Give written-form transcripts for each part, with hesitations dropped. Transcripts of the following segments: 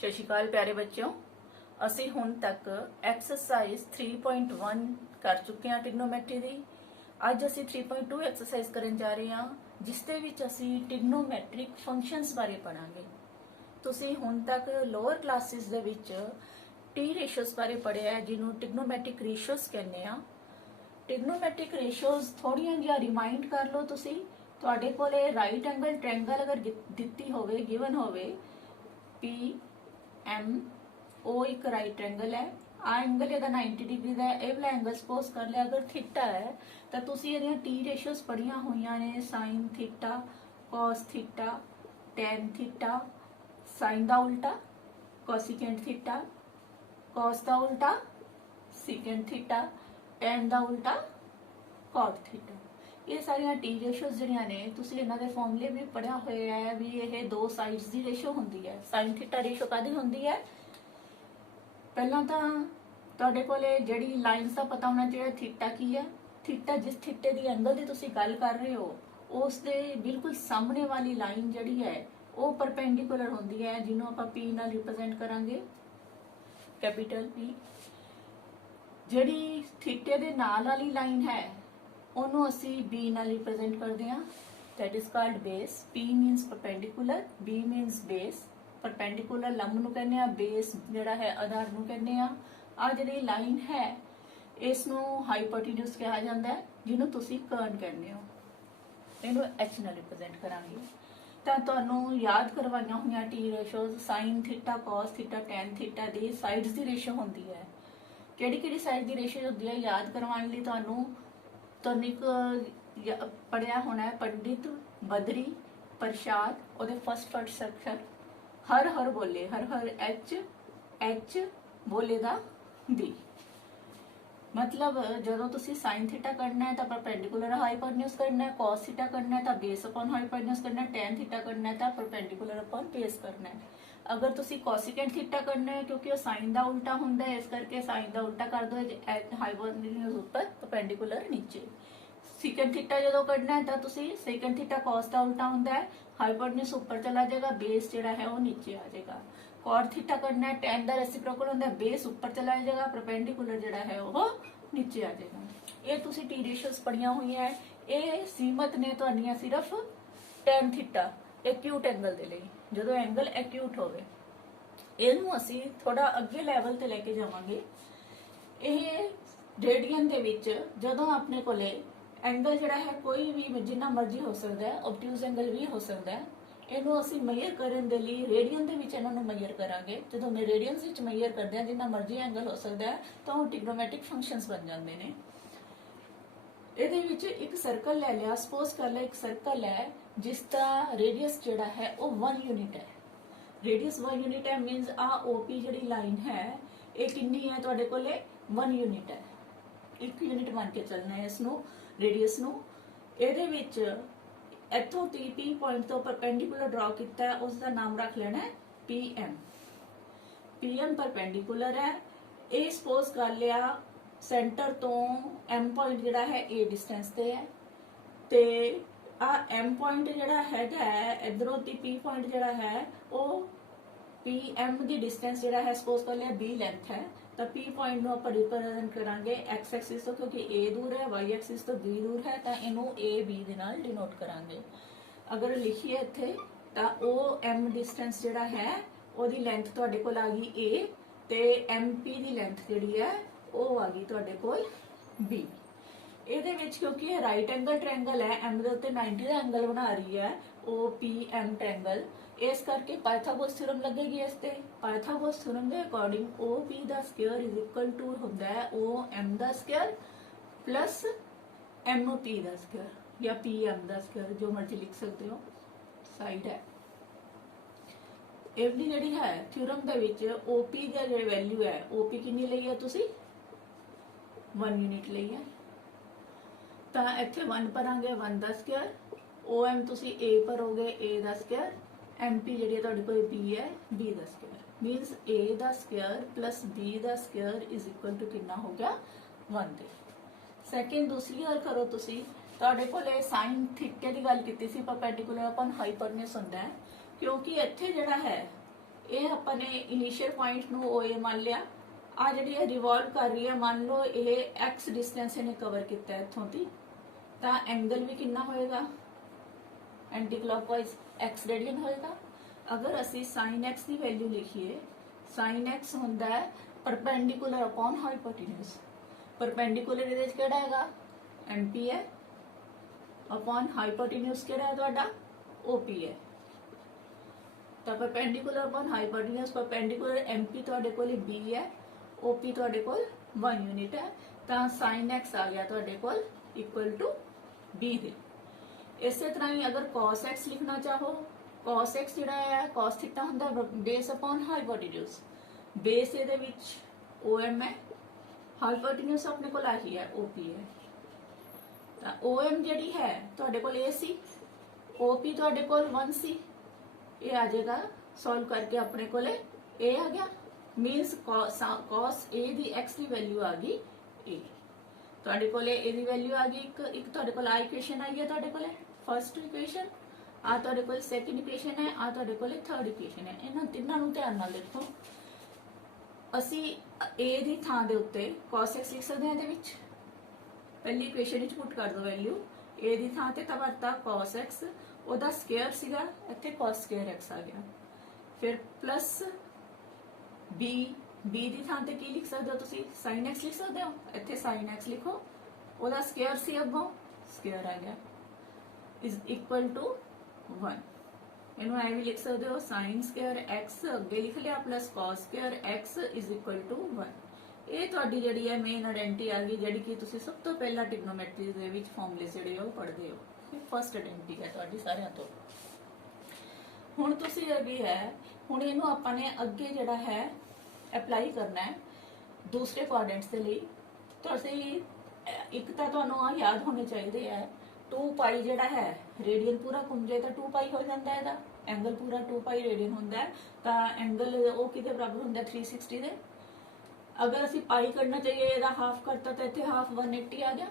ਸਤਿ ਸ਼੍ਰੀ ਅਕਾਲ ਪਿਆਰੇ ਬੱਚਿਓ। ਅਸੀਂ ਹੁਣ ਤੱਕ ਐਕਸਰਸਾਈਜ਼ 3.1 ਕਰ ਚੁੱਕੇ ਹਾਂ ਟ੍ਰਿਗਨੋਮੈਟਰੀ ਦੀ। ਅੱਜ ਅਸੀਂ 3.2 ਐਕਸਰਸਾਈਜ਼ ਕਰਨ ਜਾ ਰਹੇ ਹਾਂ, ਜਿਸ ਦੇ ਵਿੱਚ ਅਸੀਂ ਟ੍ਰਿਗਨੋਮੈਟ੍ਰਿਕ ਫੰਕਸ਼ਨਸ ਬਾਰੇ ਪੜਾਂਗੇ। ਤੁਸੀਂ ਹੁਣ ਤੱਕ ਲੋਅਰ ਕਲਾਸਿਸ ਦੇ ਵਿੱਚ ਟੀ ਰੇਸ਼ੀਓਜ਼ ਬਾਰੇ ਪੜਿਆ ਹੈ, ਜਿਹਨੂੰ ਟ੍ਰਿਗਨੋਮੈਟ੍ਰਿਕ ਰੇਸ਼ੀਓਜ਼ ਕਹਿੰਦੇ ਆ। ਟ੍ਰਿਗਨੋਮੈਟ੍ਰਿਕ ਰੇਸ਼ੀਓਜ਼ ਥੋੜੀਆਂ ਜਿਹਾ ਰਿਮਾਈਂਡ ਕਰ ਲਓ ਤੁਸੀਂ। ਤੁਹਾਡੇ ਕੋਲੇ ਰਾਈਟ ਐਂਗਲ ਟ੍ਰਾਇੰਗਲ ਅਗਰ ਦਿੱਤੀ ਹੋਵੇ, ਗਿਵਨ ਹੋਵੇ ਪੀ एम ओ एक राइट एंगल है, आ एंगल ਇਹਦਾ 90 डिग्री ਦਾ ਹੈ। ਇਹ ਵਾਲਾ एंगल ਸਪੋਜ਼ ਕਰ ਲਿਆ ਅਗਰ ਥੀਟਾ ਹੈ ਤਾਂ ਤੁਸੀਂ ਇਹਦੀਆਂ ਟੀ ਰੇਸ਼ੀਓਜ਼ ਪੜੀਆਂ ਹੋਈਆਂ ਨੇ। Sine theta, cos theta, tan theta, sine ਦਾ ਉਲਟਾ ਕੋਸਿਕੈਂਟ ਥੀਟਾ, cos ਦਾ ਉਲਟਾ ਸੀਕੈਂਟ ਥੀਟਾ, tan ਦਾ ਉਲਟਾ cot ਥੀਟਾ। ਇਹ ਸਾਰੀਆਂ ਟੀ ਰੇਸ਼ੀਓਜ਼ ਜਿਹੜੀਆਂ ਨੇ ਤੁਸੀਂ ਇਹਨਾਂ ਦੇ ਫਾਰਮੂਲੇ ਵੀ ਪੜਿਆ ਹੋਇਆ ਹੈ ਵੀ ਇਹ ਦੋ ਸਾਈਡਸ ਦੀ ਰੇਸ਼ੀਓ ਹੁੰਦੀ ਹੈ। ਸਾਈਨ ਥੀਟਾ ਰੇਸ਼ੀਓ ਕਾਹਦੀ ਹੁੰਦੀ ਹੈ? ਪਹਿਲਾਂ ਤਾਂ ਤੁਹਾਡੇ ਕੋਲੇ ਜਿਹੜੀ ਲਾਈਨਸ ਦਾ ਪਤਾ ਹੋਣਾ ਚਾਹੀਦਾ ਥੀਟਾ ਕੀ ਹੈ। ਥੀਟਾ ਜਿਸ ਥੀਟੇ ਦੀ ਐਂਗਲ ਦੀ ਤੁਸੀਂ ਗੱਲ ਕਰ ਰਹੇ ਹੋ ਉਸ ਦੇ ਬਿਲਕੁਲ ਸਾਹਮਣੇ ਵਾਲੀ ਲਾਈਨ ਜਿਹੜੀ ਹੈ ਉਹ ਪਰਪੈਂਡੀਕੂਲਰ ਹੁੰਦੀ ਹੈ, ਜਿਹਨੂੰ ਆਪਾਂ ਪੀ ਨਾਲ ਰਿਪਰੈਜ਼ੈਂਟ ਕਰਾਂਗੇ, ਕੈਪੀਟਲ ਪੀ। ਜਿਹੜੀ ਥੀਟੇ ਦੇ ਨਾਲ ਵਾਲੀ ਲਾਈਨ ਹੈ ਉਹਨੂੰ ਅਸੀਂ b ਨਾਲ ਰਿਪਰੈਜ਼ੈਂਟ ਕਰਦੇ ਹਾਂ, that is called base। p means perpendicular, b means base। perpendicular ਲੰਬ ਨੂੰ ਕਹਿੰਦੇ ਆ, base ਜਿਹੜਾ ਹੈ ਆਧਾਰ ਨੂੰ ਕਹਿੰਦੇ ਆ। ਆ ਜਿਹੜੀ ਲਾਈਨ ਹੈ ਇਸ ਨੂੰ ਹਾਈਪੋਟੇਨਿਊਸ ਕਿਹਾ ਜਾਂਦਾ ਹੈ, ਜਿਹਨੂੰ ਤੁਸੀਂ ਕਰਨ ਕਹਿੰਦੇ ਹੋ। ਇਹਨੂੰ h ਨਾਲ ਰਿਪਰੈਜ਼ੈਂਟ ਕਰਾਂਗੇ। ਤਾਂ ਤੁਹਾਨੂੰ ਯਾਦ ਕਰਵਾਈਆਂ ਹੋਈਆਂ T ratios sine theta, cos theta, tan theta ਦੀ ਸਾਈਡਸ ਦੀ ਰੇਸ਼ੀਓ ਹੁੰਦੀ ਹੈ। ਕਿਹੜੀ ਸਾਈਡ ਦੀ ਰੇਸ਼ੀਓ ਹੁੰਦੀ ਹੈ ਯਾਦ ਕਰਵਾਉਣ ਲਈ ਤੁਹਾਨੂੰ ਇੱਕ ਪੜਿਆ ਹੋਣਾ ਹੈ ਪੰਡਿਤ ਬਦਰੀ ਪ੍ਰਸਾਦ, ਉਹਦੇ ਫਸਟ ਸੈਕਸ਼ਨ ਹਰ ਹਰ ਬੋਲੇ, ਹਰ ਹਰ ਐਚ ਬੋਲੇ ਦਾ ਦੀ। ਮਤਲਬ ਜਦੋਂ ਤੁਸੀਂ ਸਾਈਨ ਥੀਟਾ ਕਰਨਾ ਹੈ ਤਾਂ ਪਰਪੈਂਡੀਕੂਲਰ ਹਾਈਪੋਟੇਨਿਊਸ ਕਰਨਾ ਹੈ, cos ਥੀਟਾ ਕਰਨਾ ਹੈ ਤਾਂ ਬੇਸ ਅਪਨ ਹਾਈਪੋਟੇਨਿਊਸ ਕਰਨਾ ਹੈ, tan ਥੀਟਾ ਕਰਨਾ ਹੈ ਤਾਂ ਪਰਪੈਂਡੀਕੂਲਰ ਅਪਨ ਬੇਸ ਕਰਨਾ ਹੈ। ਅਗਰ ਤੁਸੀਂ ਕੋਸਿਕੈਂਟ ਥੀਟਾ ਕਰਨਾ ਹੈ ਕਿਉਂਕਿ ਉਹ ਸਾਈਨ ਦਾ ਉਲਟਾ ਹੁੰਦਾ ਹੈ, ਇਸ ਕਰਕੇ ਸਾਈਨ ਦਾ ਉਲਟਾ ਕਰ ਦੋ, ਹਾਈਪੋਟੇਨਿਊਸ ਉੱਪਰ ਪਰਪੈਂਡੀਕੂਲਰ ਨੀਚੇ। ਸੀਕੈਂਟ ਥੀਟਾ ਜਦੋਂ ਕਰਨਾ ਹੈ ਤਾਂ ਤੁਸੀਂ ਸੀਕੈਂਟ ਥੀਟਾ cos ਦਾ ਉਲਟਾ ਹੁੰਦਾ ਹੈ, ਹਾਈਪੋਟੇਨਿਊਸ ਉੱਪਰ ਚਲਾ ਜਾਏਗਾ, ਬੇਸ ਜਿਹੜਾ ਹੈ ਉਹ ਨੀਚੇ ਆ ਜਾਏਗਾ। cot ਥੀਟਾ ਕਰਨਾ ਹੈ, tan ਦਾ ਰੈਸਿਪਰੋਕਲ ਹੁੰਦਾ ਹੈ, ਬੇਸ ਉੱਪਰ ਚਲਾ ਜਾਏਗਾ, ਪਰਪੈਂਡੀਕੂਲਰ ਜਿਹੜਾ ਹੈ ਉਹ ਨੀਚੇ ਆ ਜਾਏਗਾ। ਇਹ ਤੁਸੀਂ ਟੀ ਰੇਸ਼ੀਓਜ਼ ਪੜੀਆਂ ਹੋਈਆਂ ਹੈ। ਇਹ ਸੀਮਤ ਨੇ ਤੁਹਾਡੀਆਂ ਸਿਰਫ tan ਥੀਟਾ ਐਕਿਊਟ ਐਂਗਲ ਦੇ ਲਈ, ਜਦੋਂ ਐਂਗਲ ਐਕਿਊਟ ਹੋਵੇ। ਇਹਨੂੰ ਅਸੀਂ ਥੋੜਾ ਅੱਗੇ ਲੈਵਲ ਤੇ ਲੈ ਕੇ ਜਾਵਾਂਗੇ। ਇਹ ਰੇਡੀਅਨ ਦੇ ਵਿੱਚ ਜਦੋਂ ਆਪਣੇ ਕੋਲੇ ਐਂਗਲ ਜਿਹੜਾ ਹੈ ਕੋਈ ਵੀ ਜਿੰਨਾ ਮਰਜ਼ੀ ਹੋ ਸਕਦਾ ਹੈ, ਓਬਟਿਊਜ਼ ਐਂਗਲ ਵੀ ਹੋ ਸਕਦਾ ਹੈ, ਇਹਨੂੰ ਅਸੀਂ ਮੇਜਰ ਕਰਨ ਦੇ ਲਈ ਰੇਡੀਅਨ ਦੇ ਵਿੱਚ ਇਹਨਾਂ ਨੂੰ ਮੇਜਰ ਕਰਾਂਗੇ। ਜਦੋਂ ਮੈਂ ਰੇਡੀਅਨਸ ਵਿੱਚ ਮੇਜਰ ਕਰਦੇ ਹਾਂ ਜਿੰਨਾ ਮਰਜ਼ੀ ਐਂਗਲ ਹੋ ਸਕਦਾ ਹੈ ਤਾਂ ਉਹ ਟ੍ਰਿਗਨੋਮੈਟ੍ਰਿਕ ਫੰਕਸ਼ਨਸ ਬਣ ਜਾਂਦੇ ਨੇ। ਇਹਦੇ ਵਿੱਚ ਇੱਕ ਸਰਕਲ ਲੈ ਲਿਆ, ਸਪੋਜ਼ ਕਰ ਲਿਆ ਇੱਕ ਸਰਕਲ ਹੈ ਜਿਸ ਦਾ ਰੇਡੀਅਸ ਜਿਹੜਾ ਹੈ ਉਹ 1 ਯੂਨਿਟ ਹੈ। ਰੇਡੀਅਸ 1 ਯੂਨਿਟ ਹੈ ਮੀਨਸ ਆ OP ਜਿਹੜੀ ਲਾਈਨ ਹੈ ਇਹ ਕਿੰਨੀ ਹੈ ਤੁਹਾਡੇ ਕੋਲੇ 1 ਯੂਨਿਟ ਹੈ। 1 ਯੂਨਿਟ ਮੰਨ ਕੇ ਚੱਲਣਾ ਹੈ ਇਸ ਨੂੰ, ਰੇਡੀਅਸ ਨੂੰ। ਇਹਦੇ ਵਿੱਚ ਇੱਥੋਂ P ਪੁਆਇੰਟ ਤੋਂ ਪਰਪੈਂਡੀਕੂਲਰ ਡਰਾ ਕੀਤਾ ਹੈ, ਉਸ ਦਾ ਨਾਮ ਰੱਖ ਲੈਣਾ ਹੈ PM। PM ਪਰਪੈਂਡੀਕੂਲਰ ਹੈ। ਇਹ ਸਪੋਜ਼ ਕਰ ਲਿਆ ਸੈਂਟਰ ਤੋਂ M ਪੁਆਇੰਟ ਜਿਹੜਾ ਹੈ A ਡਿਸਟੈਂਸ ਤੇ ਹੈ, ਤੇ ਆ M ਪੁਆਇੰਟ ਜਿਹੜਾ ਹੈਗਾ ਇਧਰੋਂ ਦੀ P ਪੁਆਇੰਟ ਜਿਹੜਾ ਹੈ ਉਹ PM ਦੀ ਡਿਸਟੈਂਸ ਜਿਹੜਾ ਹੈ ਸਪੋਜ਼ ਕਰ ਲਿਆ B ਲੈਂਥ ਹੈ। ਤਾਂ P ਪੁਆਇੰਟ ਨੂੰ ਆਪਾਂ ਰਿਪਰੈਜ਼ੈਂਟ ਕਰਾਂਗੇ x ਐਕਸਿਸ ਤੋਂ, ਕਿਉਂਕਿ A ਦੂਰ ਹੈ, y ਐਕਸਿਸ ਤੋਂ B ਦੂਰ ਹੈ, ਤਾਂ ਇਹਨੂੰ AB ਦੇ ਨਾਲ ਡਿਨੋਟ ਕਰਾਂਗੇ। ਅਗਰ ਲਿਖੀਏ ਇੱਥੇ ਤਾਂ ਉਹ M ਡਿਸਟੈਂਸ ਜਿਹੜਾ ਹੈ ਉਹਦੀ ਲੈਂਥ ਤੁਹਾਡੇ ਕੋਲ ਆ ਗਈ A, ਤੇ MP ਦੀ ਲੈਂਥ ਜਿਹੜੀ ਹੈ ਉਹ ਆ ਗਈ ਤੁਹਾਡੇ ਕੋਲ B। ਇਹਦੇ ਵਿੱਚ ਕਿਉਂਕਿ ਇਹ ਰਾਈਟ ਐਂਗਲ ਟ੍ਰਾਇੰਗਲ ਹੈ, M ਦੇ ਉੱਤੇ 90 ਦਾ ਐਂਗਲ ਬਣਾ ਰਹੀ ਹੈ OPM ਟ੍ਰਾਇੰਗਲ, ਇਸ ਕਰਕੇ ਪਾਇਥਾਗੋਰਸ ਥਿਊਰਮ ਲੱਗੇਗੀ ਇਸ ਤੇ। ਪਾਇਥਾਗੋਰਸ ਥਿਊਰਮ ਦੇ ਅਕੋਰਡਿੰਗ OP ਦਾ ਸਕੁਅਰ ਇਜ਼ ਇਕੁਅਲ ਟੂ ਹੁੰਦਾ ਹੈ OM ਦਾ ਸਕੁਅਰ ਪਲਸ MOP ਦਾ ਸਕੁਅਰ ਜਾਂ PM ਦਾ ਸਕੁਅਰ, ਜੋ ਮਰਜ਼ੀ ਲਿਖ ਸਕਦੇ ਹੋ, ਸਾਈਡ ਹੈ। ਇਹ ਜਿਹੜੀ ਹੈ ਥਿਊਰਮ ਦੇ ਵਿੱਚ OP ਦੀ ਜਿਹੜੀ ਵੈਲਿਊ ਹੈ, OP ਕਿੰਨੀ ਲਈ ਹੈ ਤੁਸੀਂ 1 ਯੂਨਿਟ ਲਈ ਹੈ, ਤਾਂ ਇੱਥੇ 1 ਭਰਾਂਗੇ 1 ਦਾ ਸਕੁਅਰ, OM ਤੁਸੀਂ A ਭਰੋਗੇ A ਦਾ ਸਕੁਅਰ, MP ਜਿਹੜੀ ਤੁਹਾਡੇ ਕੋਲ B ਹੈ B ਦਾ ਸਕੁਅਰ, ਮੀਨਸ A ਦਾ ਸਕੁਅਰ ਪਲਸ B ਦਾ ਸਕੁਅਰ ਇਜ਼ ਇਕੁਅਲ ਟੂ ਕਿੰਨਾ ਹੋ ਗਿਆ 1 ਦੇ। ਸੈਕਿੰਡ ਦੂਸਰੀ ਗੱਲ ਕਰੋ ਤੁਸੀਂ, ਤੁਹਾਡੇ ਕੋਲੇ ਸਾਈਨ ਥੀਟੇ ਦੀ ਗੱਲ ਕੀਤੀ ਸੀ, ਪਰਪੈਂਡੀਕੂਲਰ ਅਪਨ ਹਾਈਪੋਟੇਨਿਊਸ ਹੁੰਦਾ ਹੈ, ਕਿਉਂਕਿ ਇੱਥੇ ਜਿਹੜਾ ਹੈ ये अपने इनिशियल पॉइंट ਨੂੰ OA मान लिया। आ जी रिवॉल्व कर रही है, मान लो ये एक्स डिस्टेंस इन्हें कवर किया इतों की, तो एंगल भी कितना होएगा एंटी क्लॉकवाइज एक्स रेडियन होएगा। अगर असी साइन एक्स की वैल्यू लिखिए, साइन एक्स होंदा है परपेंडिकुलर अपॉन हाइपोटेन्यूज। परपेंडिकुलर ये केड़ा हैगा एनपी है, अपॉन हाइपोटेन्यूज केड़ा है तुहाडा ओपी है। तो perpendicular upon hypotenuse, perpendicular MP तुहाडे कोल बी है, ओपी तुहाडे कोल 1 यूनिट है, तो साइन एक्स आ गया तुहाडे कोल इक्वल टू बी दे। इस तरह ही अगर कॉस एक्स लिखना चाहो, कॉस एक्स जिहड़ा है कॉस थीटा हुंदा बेस अपॉन हाइपोटेन्यूज, बेस इहदे विच ओएम है, हाइपोटेन्यूज अपने कोल आही है ओपी है। तो ओएम जिहड़ी है तुहाडे कोल ए सी, ओपी तुहाडे कोल 1 सी, ये आ जाएगा सॉल्व करके अपने को ए आ गया, मीनस कॉस ए दी एक्स की वैल्यू आ गई ए। तुहाडे कोले ए दी वैल्यू आ गई, एक तुहाडे कोल आ इक्वेशन आई है, तुहाडे कोले फर्स्ट इक्वेशन, आ तुहाडे कोल सैकंड इक्वेशन है, आ तुहाडे कोले थर्ड इक्वेशन है। इन्हां तिन्नां नूं ध्यान नाल देखो, असी ए दी थां दे उत्ते cos x लिख सकते हैं। इहदे विच पहली इक्वेशन विच पुट कर दो वैल्यू, ए दी थां ते वरता cos x, ओदा स्क्वायर सीगा, इत्थे cos स्क्वायर x आ गया। फिर प्लस बी, बी दी थां ते की लिख सकते हो तुसी sin x लिख सकते हो, इत्थे sin x लिखो, ओदा स्क्वायर सी अगों स्क्वायर आ गया इज इक्वल टू 1। इनू ऐ भी लिख सकते हो sin स्क्वायर x अगे लिख लिया plus cos square x is equal to 1। ये तुहाडी जिहड़ी है मेन आइडेंटिटी आ गई, जिहड़ी कि तुसी सब तो पहला ट्रिग्नोमेट्री दे विच फॉर्मूले जिहड़े हो पढ़दे हो, फर्स्ट आइडेंटिटी है तुहाडी सारियां तो। हुण तुसी अगे है, हुण इनू आपां ने अगे जिहड़ा है अप्लाई करना है दूसरे कोआर्डिनेट्स के लिए। तो असी एक तो तुहानू आ याद होने चाहिए है 2 पाई जिहड़ा है रेडियन पूरा घुम जाए तो 2 पाई हो जाता है, एंगल पूरा 2 पाई रेडियन होंदा है, तो एंगल वो किहदे बराबर होंदा 360 दे। अगर असी पाई करना चाहिए ਇਹਦਾ हाफ करता तो इत्थे हाफ 180 आ गया।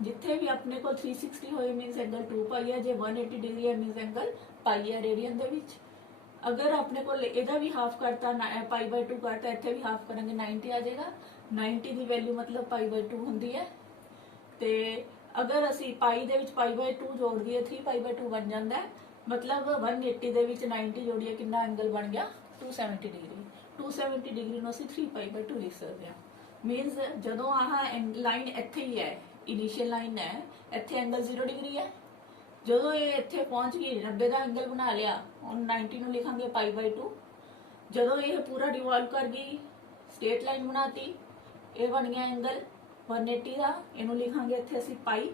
जिथे भी अपने को 360 होए मीनस एंगल 2 पाई है, जे 180 डिग्री है मीनस एंगल पाई है रेडियन दे विच। अगर अपने को ਇਹਦਾ भी हाफ करता पाई बाय 2 करता, इत्थे भी हाफ करेंगे 90 आ जाएगा। 90 की वैल्यू मतलब पाई बाय 2 होंदी है। ते अगर असी पाई दे विच पाई बाय 2 जोड़ दिए 3 पाई बाय 2 बन जाता है, मतलब 180 दे विच 90 जोड़िए कितना एंगल बन गया 270 डिग्री। 270 डिग्री ਨੂੰ ਅਸੀਂ 3 पाई बाय 2 लिख सकते हैं। मीनस ਜਦੋਂ ਆਹ ਲਾਈਨ ਇੱਥੇ ਹੀ ਹੈ, ਇਨੀਸ਼ੀਅਲ ਲਾਈਨ ਹੈ, ਇੱਥੇ एंगल 0 डिग्री है। ਜਦੋਂ ਇਹ ਇੱਥੇ ਪਹੁੰਚ ਗਈ 90 ਦਾ एंगल ਬਣਾ ਲਿਆ, ਹੁਣ 90 ਨੂੰ ਲਿਖਾਂਗੇ ਪਾਈ ਬਾय 2। ਜਦੋਂ ਇਹ ਪੂਰਾ ਰਿਵੋਲਵ ਕਰ ਗਈ ਸਟੇਟ ਲਾਈਨ ਬਣਾਤੀ, ਇਹ ਬਣ ਗਿਆ एंगल 180 ਦਾ, ਇਹਨੂੰ ਲਿਖਾਂਗੇ ਇੱਥੇ ਅਸੀਂ ਪਾਈ।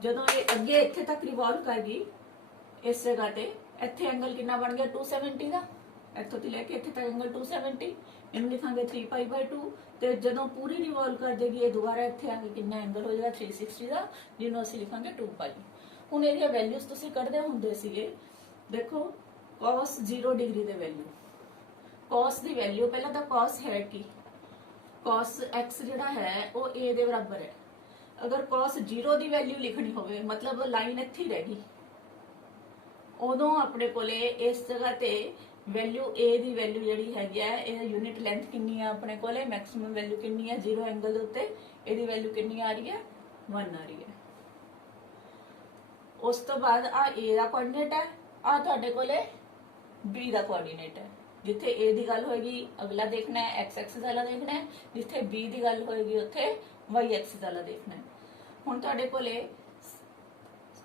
ਜਦੋਂ ਇਹ ਅੱਗੇ ਇੱਥੇ ਤੱਕ ਰਿਵੋਲਵ ਕਰ ਗਈ ਇਸ ਜਗ੍ਹਾ ਤੇ, ਇੱਥੇ एंगल ਕਿੰਨਾ ਬਣ ਗਿਆ 270 ਦਾ, ਇੱਥੋਂ ਤੋਂ ਲੈ ਕੇ ਇੱਥੇ ਤੱਕ एंगल 270, ਇਹਨੂੰ ਲਿਖਾਂਗੇ 3 ਪਾਈ ਬਾय 2। ਤੇ ਜਦੋਂ ਪੂਰੀ ਰਿਵੋਲਵ ਕਰ ਜਾਏਗੀ ਇਹ ਦੁਬਾਰਾ ਇੱਥੇ ਆ ਕੇ ਕਿੰਨਾ एंगल ਹੋ ਜਾਏਗਾ 360 ਦਾ, ਜਿਹਨੂੰ ਅਸੀਂ ਲਿਖਾਂਗੇ 2 ਪਾਈ। ਹੁਣ ਇਹਦੀਆਂ ਵੈਲਿਊਜ਼ ਤੁਸੀਂ ਕੱਢਦੇ ਹੁੰਦੇ ਸੀਗੇ, ਦੇਖੋ cos 0 डिग्री ਦੇ ਵੈਲਿਊ, cos ਦੀ ਵੈਲਿਊ ਪਹਿਲਾਂ ਤਾਂ cos ਹੈ ਕੀ, cos x ਜਿਹੜਾ ਹੈ ਉਹ a ਦੇ ਬਰਾਬਰ ਹੈ। ਅਗਰ cos 0 ਦੀ ਵੈਲਿਊ ਲਿਖਣੀ ਹੋਵੇ मतलब ਲਾਈਨ ਇੱਥੇ ਹੀ ਰਹਿ ਗਈ, ਉਦੋਂ ਆਪਣੇ ਕੋਲੇ ਇਸ ਜਗ੍ਹਾ ਤੇ वैल्यू ए दी वैल्यू जिहड़ी हैगी है, ये यूनिट लेंथ कितनी है अपने कोले, मैक्सिमम वैल्यू कितनी है 0 एंगल दे उत्ते, ਇਹਦੀ वैल्यू कितनी आ रही है 1 आ रही है। उस तो बाद आ ए दा कोऑर्डिनेट है, आ तुहाडे कोले बी दा कोऑर्डिनेट है। जिथे ए दी गल होएगी अगला देखना है एक्स एक्सिस वाला देखना है, जिथे बी दी गल होएगी उत्थे वाई एक्सिस वाला देखना है। हुण तुहाडे कोले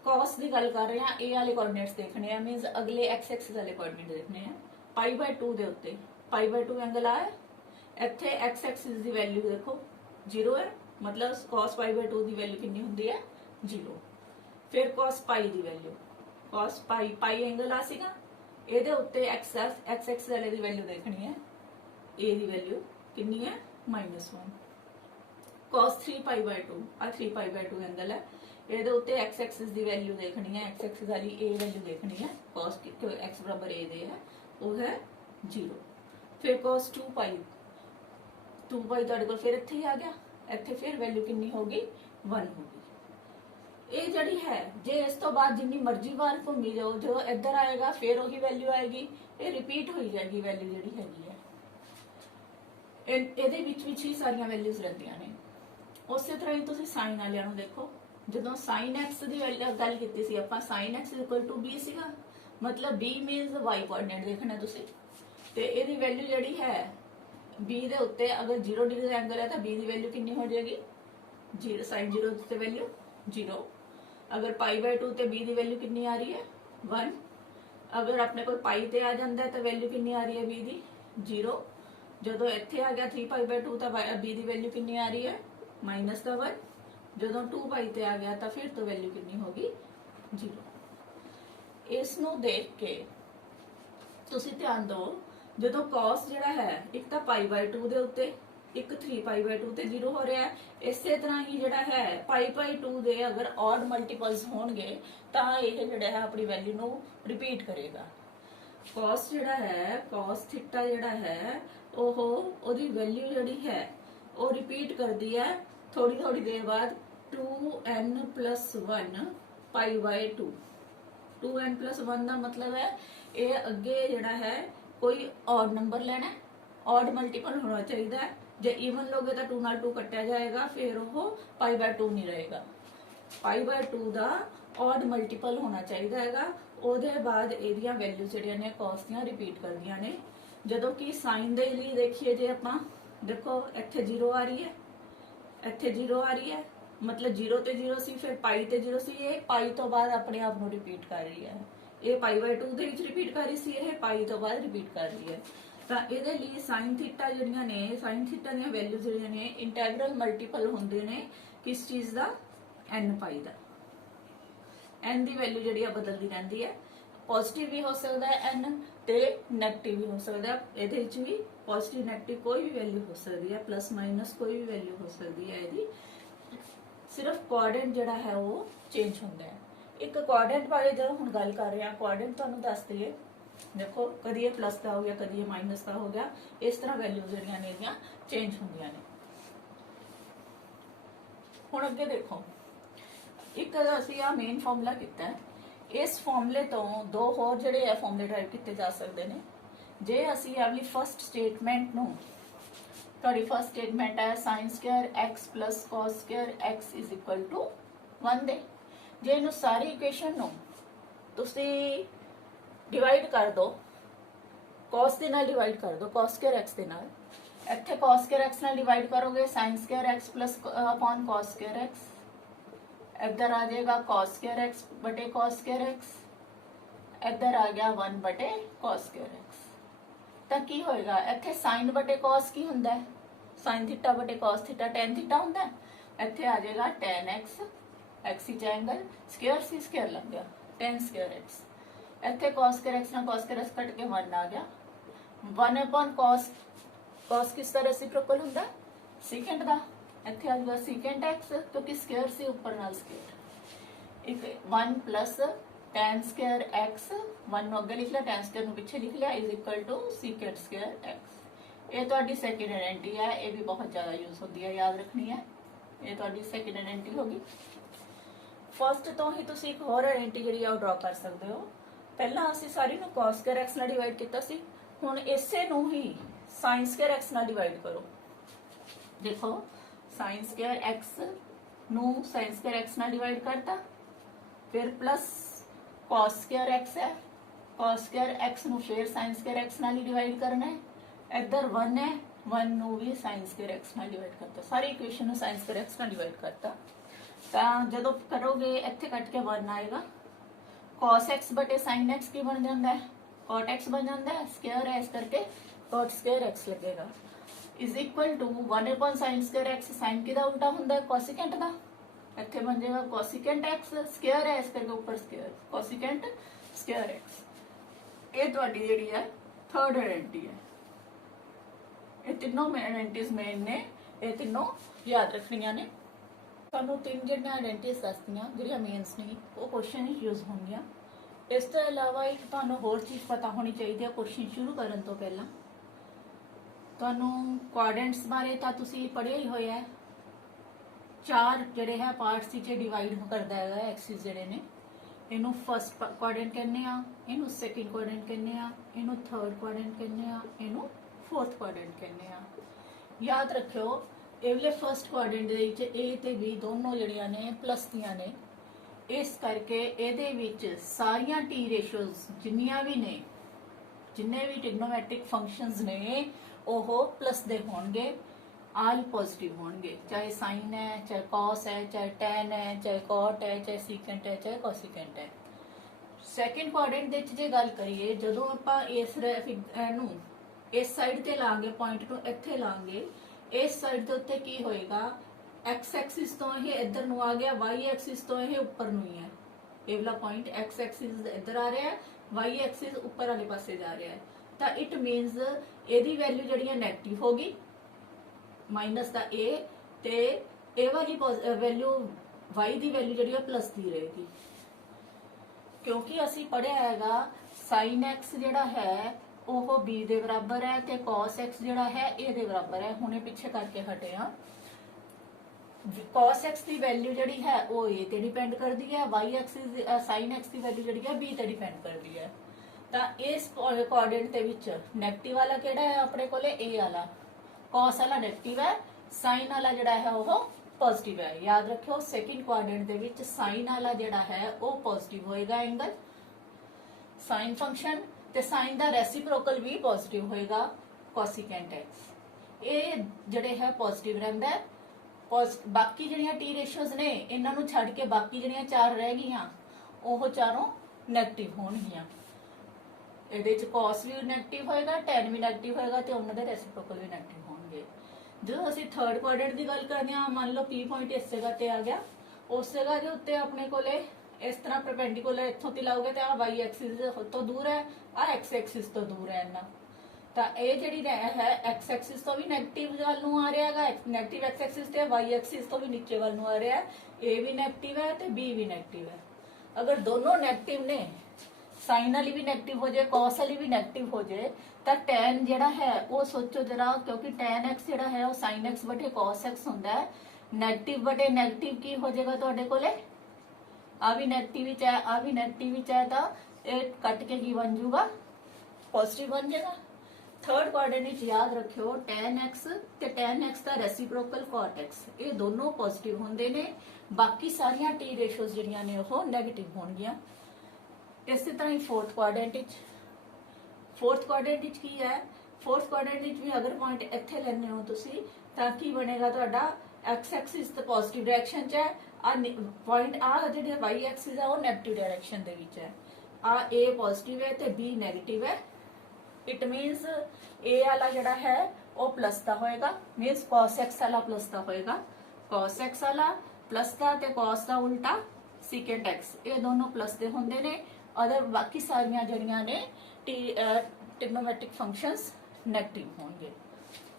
cos ਦੀ ਗੱਲ ਕਰ ਰਹੇ ਹਾਂ, a वाले कोऑर्डिनेट्स देखने हैं, मींस अगले x एक्सिस वाले कोऑर्डिनेट देखने हैं। पाई बाय 2 ਦੇ ਉੱਤੇ पाई बाय 2 एंगल आया, ਇੱਥੇ x एक्सिस ਦੀ वैल्यू देखो 0 है, मतलब cos pi by 2 the value कितनी ਹੁੰਦੀ है 0। फिर cos पाई ਦੀ वैल्यू, cos पाई पाई एंगल आ ਸੀਗਾ, ਇਹਦੇ ਉੱਤੇ x एक्सिस वाले ਦੀ वैल्यू देखनी है, a ਦੀ वैल्यू कितनी है -1। cos 3 पाई बाय 2 आ 3 पाई बाय 2 एंगल है, ਇਹਦੇ ਉੱਤੇ x एक्सिस ਦੀ वैल्यू देखनी है, x एक्सिस वाली a वैल्यू देखनी है, cos x बराबर a दे है वो है 0। फिर cos 2 पाई ਤੁਹਾਡੇ ਕੋਲ ਫਿਰ ਇੱਥੇ ਹੀ ਆ ਗਿਆ, ਇੱਥੇ ਫਿਰ वैल्यू कितनी होगी 1 होगी। ਇਹ ਜਿਹੜੀ ਹੈ ਜੇ ਇਸ ਤੋਂ ਬਾਅਦ ਜਿੰਨੀ ਮਰਜ਼ੀ ਵਾਰ ਘੁੰਮੀ ਜਾਓ, ਜਦੋਂ ਇੱਧਰ ਆਏਗਾ ਫਿਰ ਉਹੀ ਵੈਲਿਊ ਆਏਗੀ, ਇਹ ਰਿਪੀਟ ਹੋਈ ਜਾਏਗੀ ਵੈਲਿਊ ਜਿਹੜੀ ਹੈਗੀ ਹੈ। ਇਹਦੇ ਵਿੱਚ ਹੀ ਸਾਰੀਆਂ ਵੈਲਿਊਜ਼ ਰਹਿੰਦੀਆਂ ਨੇ। ਉਸੇ ਤਰ੍ਹਾਂ ਹੀ ਤੁਸੀਂ ਸਾਈਨ ਵਾਲਿਆਂ ਨੂੰ ਦੇਖੋ, ਜਦੋਂ sin x ਦੀ ਗੱਲ ਕੀਤੀ ਸੀ ਆਪਾਂ, sin x b ਸੀਗਾ, ਮਤਲਬ b ਮੀਨਸ y ਕੋਆਰਡੀਨੇਟ ਦੇਖਣਾ ਤੁਸੀਂ, ਤੇ ਇਹਦੀ ਵੈਲਿਊ ਜਿਹੜੀ ਹੈ b ਦੇ ਉੱਤੇ ਅਗਰ 0 ਡਿਗਰੀ ਦਾ ਐਂਗਲ ਹੈ ਤਾਂ b ਦੀ ਵੈਲਿਊ ਕਿੰਨੀ ਹੋ ਜਾਏਗੀ 0, sin 0 ਤੇ ਵੈਲਿਊ 0। ਅਗਰ π/2 ਤੇ b ਦੀ ਵੈਲਿਊ ਕਿੰਨੀ ਆ ਰਹੀ ਹੈ 1। ਅਗਰ ਆਪਣੇ ਕੋਲ ਪਾਈ ਤੇ ਆ ਜਾਂਦਾ ਤਾਂ ਵੈਲਿਊ ਕਿੰਨੀ ਆ ਰਹੀ ਹੈ b ਦੀ 0। ਜਦੋਂ ਇੱਥੇ ਆ ਗਿਆ 3π/2 ਤਾਂ b ਦੀ ਵੈਲਿਊ ਕਿੰਨੀ ਆ ਰਹੀ ਹੈ -1। ਜਦੋਂ 2π ਤੇ ਆ ਗਿਆ ਤਾਂ ਫਿਰ ਤੋਂ ਵੈਲਿਊ ਕਿੰਨੀ ਹੋਗੀ 0। ਇਸ ਨੂੰ ਦੇਖ ਕੇ ਤੁਸੀਂ ਧਿਆਨ ਦਿਓ, ਜਦੋਂ cos ਜਿਹੜਾ ਹੈ ਇੱਕ ਤਾਂ π/2 ਦੇ ਉੱਤੇ, ਇੱਕ 3π/2 ਤੇ 0 ਹੋ ਰਿਹਾ ਹੈ। ਇਸੇ ਤਰ੍ਹਾਂ ਹੀ ਜਿਹੜਾ ਹੈ π/2 ਦੇ ਅਗਰ ਔਡ ਮਲਟੀਪਲਸ ਹੋਣਗੇ ਤਾਂ ਇਹ ਜਿਹੜਾ ਹੈ ਆਪਣੀ ਵੈਲਿਊ ਨੂੰ ਰਿਪੀਟ ਕਰੇਗਾ। cos ਜਿਹੜਾ ਹੈ cos ਥੀਟਾ ਜਿਹੜਾ ਹੈ ਉਹਦੀ ਵੈਲਿਊ ਜਿਹੜੀ ਹੈ ਉਹ ਰਿਪੀਟ ਕਰਦੀ ਹੈ ਥੋੜੀ ਦੇਰ ਬਾਅਦ 2n+1 π/2। 2n+1 ਦਾ ਮਤਲਬ ਹੈ ਇਹ ਅੱਗੇ ਜਿਹੜਾ ਹੈ ਕੋਈ ਔਡ ਨੰਬਰ ਲੈਣਾ, ਔਡ ਮਲਟੀਪਲ ਹੋਣਾ ਚਾਹੀਦਾ ਹੈ। ਜੇ ਈਵਨ ਲੋਗੇ ਤਾਂ 2 ਨਾਲ 2 ਕੱਟਿਆ ਜਾਏਗਾ, ਫਿਰ ਉਹ π/2 ਨਹੀਂ ਰਹੇਗਾ। π/2 ਦਾ ਔਡ ਮਲਟੀਪਲ ਹੋਣਾ ਚਾਹੀਦਾ ਹੈਗਾ। ਉਹਦੇ ਬਾਅਦ ਇਹਦੀਆਂ ਵੈਲਿਊ ਜਿਹੜੀਆਂ ਨੇ cos ਦੀਆਂ ਰਿਪੀਟ ਕਰਦੀਆਂ ਨੇ। ਜਦੋਂ ਕਿ sin ਦੇ ਲਈ ਦੇਖੀਏ, ਜੇ ਆਪਾਂ ਦੇਖੋ ਇੱਥੇ 0 ਆ ਰਹੀ ਹੈ, ਇੱਥੇ 0 ਆ ਰਹੀ ਹੈ, ਮਤਲਬ 0 ਤੇ 0 ਸੀ, ਫਿਰ π ਤੇ 0 ਸੀ, ਇਹ π ਤੋਂ ਬਾਅਦ ਆਪਣੇ ਆਪ ਨੂੰ ਰਿਪੀਟ ਕਰ ਰਹੀ ਹੈ। ਇਹ π/2 ਦੇ ਵਿੱਚ ਰਿਪੀਟ ਕਰ ਰਹੀ ਸੀ, ਇਹ π ਤੋਂ ਬਾਅਦ ਰਿਪੀਟ ਕਰ ਰਹੀ ਹੈ। ਤਾਂ ਇਹਦੇ ਲਈ sin ਥੀਟਾ ਜਿਹੜੀਆਂ ਨੇ, sin ਥੀਟਾ ਦੀਆਂ ਵੈਲਿਊਜ਼ ਜਿਹੜੀਆਂ ਨੇ ਇੰਟੈਗਰਲ ਮਲਟੀਪਲ ਹੁੰਦੇ ਨੇ ਕਿਸ ਚੀਜ਼ ਦਾ nπ ਦਾ। n ਦੀ ਵੈਲਿਊ ਜਿਹੜੀ ਆ ਬਦਲਦੀ ਰਹਿੰਦੀ ਹੈ। ਪੋਜ਼ਿਟਿਵ ਵੀ ਹੋ ਸਕਦਾ ਹੈ n ਤੇ ਨੈਗੇਟਿਵ ਵੀ ਹੋ ਸਕਦਾ ਹੈ। ਇਹਦੇ ਵਿੱਚ ਵੀ ਪੋਜ਼ਿਟਿਵ ਨੈਗੇਟਿਵ ਕੋਈ ਵੀ ਵੈਲਿਊ ਹੋ ਸਕਦੀ ਹੈ, ਪਲੱਸ ਮਾਈਨਸ ਕੋਈ ਵੀ ਵੈਲਿਊ ਹੋ ਸਕਦੀ ਹੈ ਇਹਦੀ। ਸਿਰਫ ਕੋਆਰਡੀਨੇਟ ਜਿਹੜਾ ਹੈ ਉਹ ਚੇਂਜ ਹੁੰਦਾ ਹੈ। ਇੱਕ ਕੋਆਰਡੀਨੇਟ ਬਾਰੇ ਜਦੋਂ ਹੁਣ ਗੱਲ ਕਰ ਰਹੇ ਹਾਂ, ਕੋਆਰਡੀਨੇਟ ਤੁਹਾਨੂੰ ਦੱਸ ਦਈਏ, ਦੇਖੋ ਕਦੀ ਇਹ ਪਲੱਸ ਦਾ ਹੋ ਗਿਆ, ਕਦੀ ਇਹ ਮਾਈਨਸ ਦਾ ਹੋ ਗਿਆ, ਇਸ ਤਰ੍ਹਾਂ ਵੈਲਿਊ ਜਿਹੜੀਆਂ ਨੇ ਇਹਦੀਆਂ ਚੇਂਜ ਹੁੰਦੀਆਂ ਨੇ। ਹੁਣ ਅੱਗੇ ਦੇਖੋ, ਇੱਕ ਅਸੀਂ ਆ ਮੇਨ ਫਾਰਮੂਲਾ ਕੀਤਾ ਹੈ, ਇਸ ਫਾਰਮੂਲੇ ਤੋਂ ਦੋ ਹੋਰ ਜਿਹੜੇ ਆ ਫਾਰਮੂਲੇ ਡਰਾਈਵ ਕੀਤੇ ਜਾ ਸਕਦੇ ਨੇ। ਜੇ ਅਸੀਂ ਆਪਣੀ ਫਸਟ ਸਟੇਟਮੈਂਟ ਨੂੰ, ਤੁਹਾਡੀ ਫਸਟ ਸਟੇਟਮੈਂਟ ਹੈ sin² x + cos² x = 1 ਦੇ, ਜੇ ਇਹਨੂੰ ਸਾਰੀ ਇਕੁਏਸ਼ਨ ਨੂੰ ਤੁਸੀਂ ਡਿਵਾਈਡ ਕਰ ਦੋ, cos ਦੇ ਨਾਲ ਡਿਵਾਈਡ ਕਰ ਦੋ, cos² x ਦੇ ਨਾਲ। ਇੱਥੇ cos² x ਨਾਲ ਡਿਵਾਈਡ ਕਰੋਗੇ sin² x + cos² x, ਇੱਧਰ ਆ ਜਾਏਗਾ cos² x ਬਟੇ cos² x, ਇੱਧਰ ਆ ਗਿਆ 1 ਬਟੇ cos² x। ਤਾਂ ਕੀ ਹੋਏਗਾ, ਇੱਥੇ sin ਬਟੇ cos ਕੀ ਹੁੰਦਾ ਹੈ, sin ਥੀਟਾ ਬਟੇ cos ਥੀਟਾ tan ਥੀਟਾ ਹੁੰਦਾ ਹੈ। ਇੱਥੇ ਆ ਜਾਏਗਾ tan x, x ਹੀ ਐਂਗਲ, ਸਕੁਅਰ ਸੀ ਸਕੁਅਰ ਲੱਗ ਗਿਆ tan² x। ਇੱਥੇ cos² x ਨਾਲ cos² x ਕੱਟ ਕੇ 1 ਆ ਗਿਆ, 1/cos, cos ਕਿਸ ਦਾ ਰੈਸਿਪਰੋਕਲ ਹੁੰਦਾ secant ਦਾ। ਇੱਥੇ ਆ ਜਾਏਗਾ secant x, ਕਿਉਂਕਿ ਸਕੁਅਰ ਸੀ ਉੱਪਰ ਨਾਲ ਸਕੁਅਰ। ਇੱਕ 1 + tan² x, 1 ਨੂੰ ਅੱਗੇ ਲਿਖ ਲਿਆ, tan² ਨੂੰ ਪਿੱਛੇ ਲਿਖ ਲਿਆ, = secant² x। ਇਹ ਤੁਹਾਡੀ ਸੈਕਿੰਡ ਆਇਡੈਂਟੀ ਹੈ, ਇਹ ਵੀ ਬਹੁਤ ਜ਼ਿਆਦਾ ਯੂਜ਼ ਹੁੰਦੀ ਹੈ, ਯਾਦ ਰੱਖਣੀ ਹੈ। ਇਹ ਤੁਹਾਡੀ ਸੈਕਿੰਡ ਆਇਡੈਂਟੀ ਹੋ ਗਈ। ਫਸਟ ਤੋਂ ਹੀ ਤੁਸੀਂ ਇੱਕ ਹੋਰ ਆਇਡੈਂਟੀ ਜਿਹੜੀ ਆ ਉਹ ਡਰਾ ਕਰ ਸਕਦੇ ਹੋ। ਪਹਿਲਾਂ ਅਸੀਂ ਸਾਰੀ ਨੂੰ cos² x ਨਾਲ ਡਿਵਾਈਡ ਕੀਤਾ ਸੀ, ਹੁਣ ਇਸੇ ਨੂੰ ਹੀ sin² x ਨਾਲ ਡਿਵਾਈਡ ਕਰੋ। ਦੇਖੋ sin² x ਨੂੰ sin² x ਨਾਲ ਡਿਵਾਈਡ ਕਰਤਾ, ਫਿਰ ਪਲੱਸ cos² x ਹੈ, cos² x ਨੂੰ ਫਿਰ sin² x ਨਾਲ ਹੀ ਡਿਵਾਈਡ ਕਰਨਾ ਹੈ। ਇੱਧਰ 1 ਹੈ, 1 ਨੂੰ ਵੀ sin² x ਨਾਲ ਡਿਵਾਈਡ ਕਰਤਾ, ਸਾਰੀ ਇਕੁਏਸ਼ਨ ਨੂੰ sin² x ਨਾਲ ਡਿਵਾਈਡ ਕਰਤਾ। ਤਾਂ ਜਦੋਂ ਕਰੋਗੇ ਇੱਥੇ ਕੱਟ ਕੇ 1 ਆਏਗਾ, cos x ਬਟੇ sin x ਕੀ ਬਣ ਜਾਂਦਾ ਹੈ, cot x ਬਣ ਜਾਂਦਾ ਹੈ, ਸਕੁਅਰ ਹੈ ਇਸ ਕਰਕੇ cot² x ਲੱਗੇਗਾ, = 1/sin² x। sin ਕਿਹਦਾ ਉਲਟਾ ਹੁੰਦਾ ਹੈ, ਕੋਸਿਕੈਂਟ ਦਾ। ਇੱਥੇ ਬਣ ਜਾਏਗਾ ਕੋਸਿਕੈਂਟ x, ਸਕੁਅਰ ਹੈ ਇਸ ਕਰਕੇ ਉੱਪਰ ਸਕੁਅਰ, ਕੋਸਿਕੈਂਟ² x। ਇਹ ਤੁਹਾਡੀ ਜਿਹੜੀ ਹੈ ਥਰਡ ਆਇਡੈਂਟੀ ਹੈ। ਇਹ ਤਿੰਨੋਂ ਆਇਡੈਂਟੀਜ਼ ਮੇਨ ਨੇ, ਇਹ ਤਿੰਨੋਂ ਯਾਦ ਰੱਖਣੀਆਂ ਨੇ। ਤੁਹਾਨੂੰ ਤਿੰਨ ਜਿਹੜੀਆਂ ਆਇਡੈਂਟੀਜ਼ ਦੱਸਦੀਆਂ ਜਿਹੜੀਆਂ ਮੇਨਸ ਨੇ, ਉਹ ਕੁਐਸਚਨ ਵਿੱਚ ਯੂਜ਼ ਹੋਣਗੀਆਂ। ਇਸ ਤੋਂ ਇਲਾਵਾ ਇੱਕ ਤੁਹਾਨੂੰ ਹੋਰ ਚੀਜ਼ ਪਤਾ ਹੋਣੀ ਚਾਹੀਦੀ ਹੈ ਕੁਐਸਚਨ ਸ਼ੁਰੂ ਕਰਨ ਤੋਂ ਪਹਿਲਾਂ। ਤੁਹਾਨੂੰ ਕੋਆਰਡੀਨੇਟਸ ਬਾਰੇ ਤਾਂ ਤੁਸੀਂ ਪੜ੍ਹਿਆ ਹੀ ਹੋਇਆ ਹੈ, ਚਾਰ ਜਿਹੜੇ ਹੈ ਪਾਰਟਸ ਵਿੱਚ ਡਿਵਾਈਡ ਕਰਦਾ ਹੈਗਾ ਐਕਸਿਸ ਜਿਹੜੇ ਨੇ। ਇਹਨੂੰ ਫਸਟ ਕੁਆਡਰੈਂਟ ਕਹਿੰਦੇ ਆ, ਇਹਨੂੰ ਸੈਕਿੰਡ ਕੁਆਡਰੈਂਟ ਕਹਿੰਦੇ ਆ, ਇਹਨੂੰ ਥਰਡ ਕੁਆਡਰੈਂਟ ਕਹਿੰਦੇ ਆ, ਇਹਨੂੰ ਫੋਰਥ ਕੁਆਡਰੈਂਟ ਕਹਿੰਦੇ ਆ। ਯਾਦ ਰੱਖਿਓ ਇਹ ਵਾਲੇ ਫਸਟ ਕੁਆਡਰੈਂਟ ਦੇ ਵਿੱਚ A ਤੇ B ਦੋਨੋਂ ਜਿਹੜੀਆਂ ਨੇ ਪਲੱਸ ਦੀਆਂ ਨੇ, ਇਸ ਕਰਕੇ ਇਹਦੇ ਵਿੱਚ ਸਾਰੀਆਂ ਟੀ ਰੇਸ਼ੀਓਜ਼ ਜਿੰਨੀਆਂ ਵੀ ਨੇ, ਜਿੰਨੇ ਵੀ ਟ੍ਰਿਗਨੋਮੈਟ੍ਰਿਕ ਫੰਕਸ਼ਨਸ ਨੇ ਉਹ ਪਲੱਸ ਦੇ ਹੋਣਗੇ, ਆਲ ਪੋਜ਼ਿਟਿਵ ਹੋਣਗੇ, ਚਾਹੇ ਸਾइन है, चाहे कॉस है, चाहे tan है, चाहे कॉट है, चाहे सीकेंट है, चाहे कोसिकेंट है। ਸੈਕਿੰਡ ਕੁਆਡਰੈਂਟ ਦੇ ਵਿੱਚ ਜੇ ਗੱਲ ਕਰੀਏ, ਜਦੋਂ ਆਪਾਂ ਇਹਨੂੰ ਇਸ ਸਾਈਡ ਤੇ ਲਾਂਗੇ, ਪੁਆਇੰਟ ਨੂੰ ਇੱਥੇ ਲਾਂਗੇ, ਇਸ ਸਾਈਡ ਦੇ ਉੱਤੇ ਕੀ ਹੋਏਗਾ, x ਐਕਸਿਸ ਤੋਂ ਇਹ ਇੱਧਰ ਨੂੰ ਆ ਗਿਆ, y ਐਕਸਿਸ ਤੋਂ ਇਹ ਉੱਪਰ ਨੂੰ ਹੀ ਹੈ। ਇਹ ਵਾਲਾ ਪੁਆਇੰਟ x ਐਕਸਿਸ ਇੱਧਰ ਆ ਰਿਹਾ ਹੈ, y ਐਕਸਿਸ ਉੱਪਰ ਵਾਲੇ ਪਾਸੇ ਜਾ ਰਿਹਾ ਹੈ, ਤਾਂ ਇਟ ਮੀਨਸ ਇਹਦੀ ਵੈਲਿਊ ਜਿਹੜੀ ਹੈ ਨੈਗੇਟਿਵ ਹੋਗੀ, ਮਾਈਨਸ ਦਾ a, ਤੇ ਇਹ ਵਾਲੀ ਵੈਲਿਊ y ਦੀ ਵੈਲਿਊ ਜਿਹੜੀ ਹੈ ਪਲੱਸ ਦੀ ਰਹੇਗੀ, ਕਿਉਂਕਿ ਅਸੀਂ ਪੜਿਆ ਹੈਗਾ sin x ਜਿਹੜਾ ਹੈ ਉਹ b ਦੇ ਬਰਾਬਰ ਹੈ ਤੇ cos x ਜਿਹੜਾ ਹੈ a ਦੇ ਬਰਾਬਰ ਹੈ। ਹੁਣੇ ਪਿੱਛੇ ਕਰਕੇ ਹਟੇ ਆ। cos x ਦੀ ਵੈਲਿਊ ਜਿਹੜੀ ਹੈ ਉਹ a ਤੇ ਡਿਪੈਂਡ ਕਰਦੀ ਹੈ, y ਐਕਸਿਸ sin x ਦੀ ਵੈਲਿਊ ਜਿਹੜੀ ਹੈ b ਤੇ ਡਿਪੈਂਡ ਕਰਦੀ ਹੈ। ਤਾਂ ਇਸ ਕੁਆਡਰੈਂਟ ਦੇ ਵਿੱਚ ਨੈਗੇਟਿਵ ਵਾਲਾ ਕਿਹੜਾ ਹੈ ਆਪਣੇ ਕੋਲੇ, a ਵਾਲਾ, cos ਵਾਲਾ ਨੈਗੇਟਿਵ ਹੈ, sin ਵਾਲਾ ਜਿਹੜਾ ਹੈ ਉਹ ਪੋਜ਼ਿਟਿਵ ਹੈ। ਯਾਦ ਰੱਖਿਓ ਸੈਕਿੰਡ ਕੁਆਡਰੈਂਟ ਦੇ ਵਿੱਚ sin ਵਾਲਾ ਜਿਹੜਾ ਹੈ ਉਹ ਪੋਜ਼ਿਟਿਵ ਹੋਏਗਾ ਐਂਗਲ, sin ਫੰਕਸ਼ਨ, ਤੇ sin ਦਾ ਰੈਸਿਪਰੋਕਲ ਵੀ ਪੋਜ਼ਿਟਿਵ ਹੋਏਗਾ, ਕੋਸਿਕੈਂਟ x। ਇਹ ਜਿਹੜੇ ਹੈ ਪੋਜ਼ਿਟਿਵ ਰਹਿੰਦਾ ਹੈ। ਬਾਕੀ ਜਿਹੜੀਆਂ ਟੀ ਰੇਸ਼ੀਓਜ਼ ਨੇ ਇਹਨਾਂ ਨੂੰ ਛੱਡ ਕੇ ਬਾਕੀ ਜਿਹੜੀਆਂ ਚਾਰ ਰਹਿ ਗਈਆਂ ਉਹ ਚਾਰੋਂ ਨੈਗੇਟਿਵ ਹੋਣਗੀਆਂ। ਇਹਦੇ ਚ cos ਵੀ ਨੈਗੇਟਿਵ ਹੋਏਗਾ, tan ਵੀ ਨੈਗੇਟਿਵ ਹੋਏਗਾ ਤੇ ਉਹਨਾਂ ਦੇ ਰੈਸਿਪਰੋਕਲ ਵੀ ਨੈਗੇਟਿਵ ਹੋਣਗੇ। ਜਦੋਂ ਅਸੀਂ ਥਰਡ ਕੁਆਡਰੈਂਟ ਦੀ ਗੱਲ ਕਰਦੇ ਹਾਂ, ਮੰਨ ਲਓ P ਪੁਆਇੰਟ ਇਸ ਜਗ੍ਹਾ ਤੇ ਆ ਗਿਆ, ਉਸ ਜਗ੍ਹਾ ਦੇ ਉੱਤੇ ਆਪਣੇ ਕੋਲੇ ਇਸ ਤਰ੍ਹਾਂ ਪਰਪੈਂਡੀਕੂਲਰ ਇੱਥੋਂ ਤੇ ਲਾਓਗੇ ਤੇ ਆ y ਐਕਸਿਸ ਤੋਂ ਦੂਰ ਹੈ, ਆ x ਐਕਸਿਸ ਤੋਂ ਦੂਰ ਹੈ ਇੰਨਾ, ਤਾਂ ਇਹ ਜਿਹੜੀ ਹੈ x ਐਕਸਿਸ ਤੋਂ ਵੀ ਨੈਗੇਟਿਵ ਵੱਲ ਨੂੰ ਆ ਰਿਹਾ ਹੈਗਾ, ਨੈਗੇਟਿਵ x ਐਕਸਿਸ ਤੇ y ਐਕਸਿਸ ਤੋਂ ਵੀ ਨੀਚੇ ਵੱਲ ਨੂੰ ਆ ਰਿਹਾ ਹੈ, a ਵੀ ਨੈਗੇਟਿਵ ਹੈ ਤੇ b ਵੀ ਨੈਗੇਟਿਵ ਹੈ। ਅਗਰ ਦੋਨੋਂ ਨੈਗੇਟਿਵ ਨੇ, साइन वाली भी नेगेटिव हो जाए, cos वाली भी नेगेटिव हो जाए, तो tan जेड़ा है वो सोचो जरा, क्योंकि tan x जेड़ा है वो sin x बटे cos x होंदा है, नेगेटिव बटे नेगेटिव की हो जाएगा तुहाडे कोले, आ भी नेगेटिव ही चाहे आ भी नेगेटिव ही चाहे, तो ये कट के की बन जाऊगा, पॉजिटिव बन जाएगा। थर्ड क्वाड्रेंट विच याद रखियो tan x ते tan x का रेसिप्रोकल cot x, ये दोनों पॉजिटिव होंदे ने, बाकी सारियां टी रेशियोज जिहड़ियां ने वो नेगेटिव होणगियां। इसी तरह ही फोर्थ क्वाड्रेंट की है, फोर्थ क्वाड्रेंट भी अगर पॉइंट इत्थे लेने हो तुसी तां की बनेगा तुहाडा एक्स एक्सिस ते पॉजिटिव डायरेक्शन च है, आ पॉइंट आ जिहड़े वाई एक्सिस है वो नेगेटिव डायरेक्शन दे विच है, आ ए पॉजिटिव है ते बी नेगेटिव है। इट मीनस ए वाला जिहड़ा है वो प्लस दा होएगा, मीनस cos x वाला प्लस दा होएगा, cos x वाला प्लस दा ते cos दा उल्टा secant x, ये दोनों प्लस दे होंदे ने। अदर बाकी सारियां जड़ियां ने ट्रिग्नोमेट्रिक फंक्शंस नेगेटिव होंगे।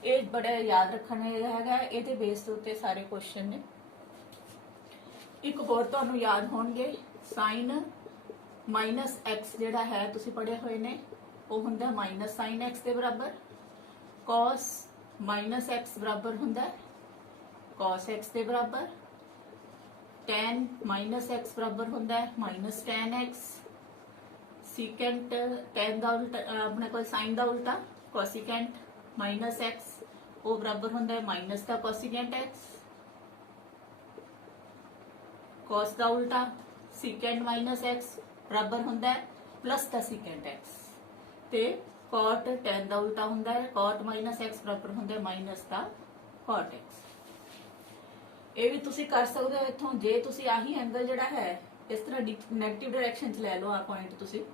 ये बड़े याद रखने हैगा, ये बेस के उत्ते सारे क्वेश्चन ने। एक होर तुहानू याद होणगे, साइन माइनस एक्स जिहड़ा है तुसी पढ़े हुए ने वो हुंदा माइनस साइन एक्स के बराबर, कॉस माइनस एक्स बराबर हुंदा कॉस एक्स के बराबर, tan माइनस एक्स बराबर हुंदा minus tan x, secant tan दा उल्टा अपने को साइन दा उल्टा कोसिकेंट माइनस एक्स वो बराबर होंदा है माइनस का कोसिकेंट एक्स, कॉस दा उल्टा सीकेंट माइनस एक्स बराबर होंदा है प्लस का सीकेंट एक्स, ते कॉट tan दा उल्टा होंदा है कॉट माइनस एक्स बराबर होंदा है माइनस का कॉट एक्स। ये भी तुसी कर सकते हो इत्थों, जे तुसी आही एंगल जिहड़ा है इस तरह नेगेटिव डायरेक्शन च ले लो, आ पॉइंट तुसी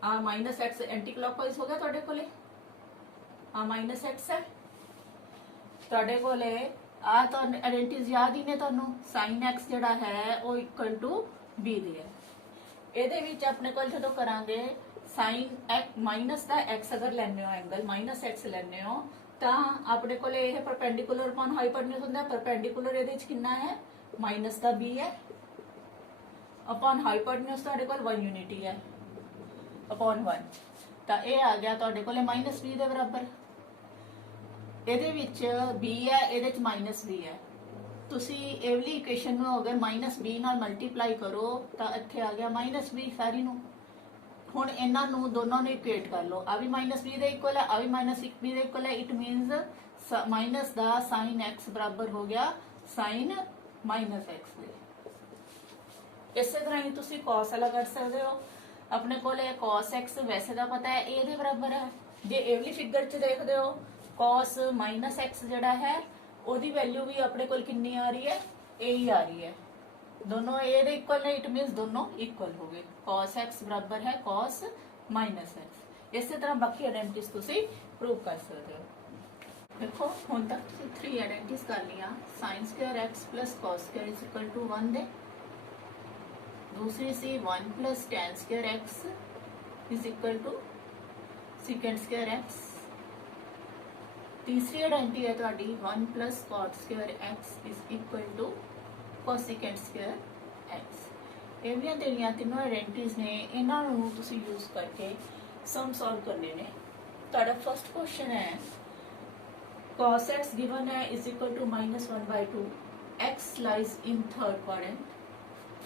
आ माइनस एक्स एंटी क्लॉकवाइज हो गया तुहाडे कोले, आ माइनस एक्स है तुहाडे कोले, आ तो आइडेंटिटीज याद ही ने तुहानू, साइन एक्स जिहड़ा है वो इक्वल टू बी दी है। ਇਹਦੇ ਵਿੱਚ ਆਪਣੇ ਕੋਲ ਜਦੋਂ ਕਰਾਂਗੇ साइन एक्स माइनस का एक्स अगर लेने हो एंगल माइनस एक्स लेने हो ਤਾਂ ਆਪਣੇ ਕੋਲੇ ਇਹ परपेंडिकुलर अपॉन हाइपोटेन्यूज ਹੁੰਦਾ है, परपेंडिकुलर ਇਹਦੇ ਵਿੱਚ ਕਿੰਨਾ ਹੈ माइनस का b है, अपॉन हाइपोटेन्यूज ਤੁਹਾਡੇ ਕੋਲ 1 यूनिटी है अपॉन 1, ਤਾਂ ਇਹ ਆ ਗਿਆ ਤੁਹਾਡੇ ਕੋਲੇ -b ਦੇ ਬਰਾਬਰ। ਇਹਦੇ ਵਿੱਚ b ਹੈ, ਇਹਦੇ ਵਿੱਚ -b ਹੈ, ਤੁਸੀਂ ਇਹ ਵਾਲੀ ਇਕੁਏਸ਼ਨ ਨੂੰ ਅਗਰ -b ਨਾਲ ਮਲਟੀਪਲਾਈ ਕਰੋ ਤਾਂ ਇੱਥੇ ਆ ਗਿਆ -b ਸਾਰੀ ਨੂੰ। ਹੁਣ ਇਹਨਾਂ ਨੂੰ ਦੋਨਾਂ ਨੂੰ ਇਕੁਏਟ ਕਰ ਲਓ, ਆ ਵੀ -b ਦੇ ਇਕੁਅਲ ਹੈ, ਆ ਵੀ -1b ਦੇ ਇਕੁਅਲ ਹੈ। It means minus the sin x ਬਰਾਬਰ ਹੋ ਗਿਆ sin -x ਦੇ। ਇਸੇ ਤਰ੍ਹਾਂ ਹੀ ਤੁਸੀਂ cos ਵਾਲਾ ਕਰ ਸਕਦੇ ਹੋ। ਆਪਣੇ ਕੋਲ ਇਹ cos x ਵੈਸੇ ਦਾ ਪਤਾ ਹੈ a ਦੇ ਬਰਾਬਰ ਹੈ। ਜੇ ਇਹ ਵਾਲੀ ਫਿਗਰ 'ਚ ਦੇਖਦੇ ਹੋ cos -x ਜਿਹੜਾ ਹੈ ਉਹਦੀ ਵੈਲਿਊ ਵੀ ਆਪਣੇ ਕੋਲ ਕਿੰਨੀ ਆ ਰਹੀ ਹੈ, a ਹੀ ਆ ਰਹੀ ਹੈ। दोनों a ਦੇ ਇਕੁਅਲ ਨੇ, ਇਟ ਮੀਨਸ ਦੋਨੋਂ ਇਕੁਅਲ ਹੋ ਗਏ। cos x ਬਰਾਬਰ ਹੈ cos -x। ਇਸੇ ਤਰ੍ਹਾਂ ਬਾਕੀ ਆਇਡੈਂਟੀਜ਼ ਤੁਸੀਂ ਪ੍ਰੂਵ ਕਰ ਸਕਦੇ ਹੋ। ਦੇਖੋ ਹੁਣ ਤੱਕ ਤੁਸੀਂ 3 ਆਇਡੈਂਟੀਜ਼ ਕਰ ਲਈਆਂ। sin² x cos² 1 ਦੇ, दूसरी सी 1 + tan² x sec² x। तीसरी आइडेंटिटी है ਤੁਹਾਡੀ 1 + cot² x cosecant² x। ਇਹ ਵੀ ਜਿਹੜੀਆਂ ਤਿੰਨੋਂ ਆਇਡੈਂਟੀਜ਼ ਨੇ ਇਹਨਾਂ ਨੂੰ ਤੁਸੀਂ ਯੂਜ਼ ਕਰਕੇ ਸਮ ਸੋਲਵ ਕਰਨੇ ਨੇ। ਤੁਹਾਡਾ ਫਰਸਟ ਕੁਐਸਚਨ ਹੈ cos x given है =(-1/2) x lies in third quadrant,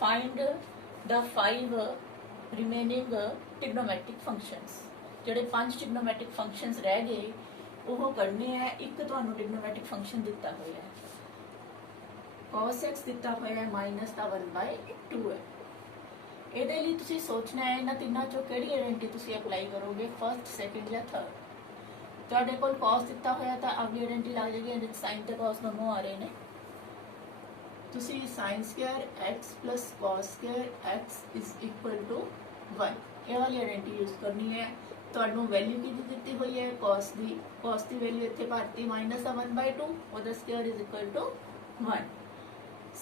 find the 5 remaining trigonometric functions। ਜਿਹੜੇ 5 trigonometric functions ਰਹਿ ਗਏ ਉਹ ਕਰਨੇ ਹੈ। ਇੱਕ ਤੁਹਾਨੂੰ trigonometric function ਦਿੱਤਾ ਹੋਇਆ ਹੈ, cos x ਦਿੱਤਾ ਹੋਇਆ ਹੈ -1/2 ਹੈ। ਇਹਦੇ ਲਈ ਤੁਸੀਂ ਸੋਚਣਾ ਹੈ ਇਹਨਾਂ ਤਿੰਨਾਂ ਚੋਂ ਕਿਹੜੀ ਆਇਡੈਂਟੀ ਤੁਸੀਂ ਅਪਲਾਈ ਕਰੋਗੇ, ਫਰਸਟ, ਸੈਕਿੰਡ ਜਾਂ ਥਰਡ। ਤੁਹਾਡੇ ਕੋਲ cos ਦਿੱਤਾ ਹੋਇਆ ਤਾਂ ਅਗਲੀ ਆਇਡੈਂਟੀ ਲੱਗ ਜਾਏਗੀ, ਇਹਦੇ sin ਤੇ cos ਦੋਨੋਂ ਆ ਰਹੇ ਨੇ। ਤੁਸੀਂ sin² x + cos² x = 1 ਇਹ ਵਾਲੀ ਆਇਡੈਂਟੀ ਯੂਜ਼ ਕਰਨੀ ਹੈ। ਤੁਹਾਨੂੰ ਵੈਲਿਊ ਕਿਹਦੀ ਦਿੱਤੀ ਹੋਈ ਹੈ, cos ਦੀ ਵੈਲਿਊ ਇੱਥੇ ਭਰਤੀ -1/2, ਉਹਦਾ ਸਕੁਅਰ = 1।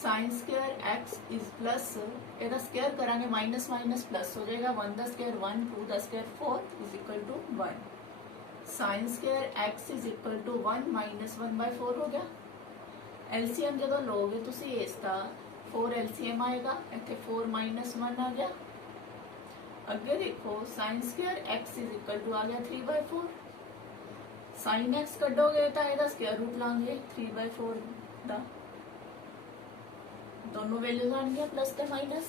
sin² x प्लस ਇਹਦਾ ਸਕੁਅਰ ਕਰਾਂਗੇ ਮਾਈਨਸ ਪਲੱਸ ਹੋ ਜਾਏਗਾ, 1 ਦਾ ਸਕੁਅਰ 1, 2 ਦਾ ਸਕੁਅਰ 4 = 1। sin² x = 1 -1/4 ਹੋ ਗਿਆ। LCM ਜਦੋਂ ਲਓਗੇ ਤੁਸੀਂ ਇਸ ਦਾ 4 LCM ਆਏਗਾ, ਇੱਥੇ 4 - 1 ਆ ਗਿਆ। ਅੱਗੇ ਦੇਖੋ sin² x = ਆ ਗਿਆ 3/4। sin x ਕੱਢੋਗੇ ਤਾਂ ਇਹਦਾ ਸਕੁਅਰ ਰੂਟ ਲਾਂਗੇ 3/4 ਦਾ, दोनों वैल्यूज आएंगे प्लस ਤੇ माइनस।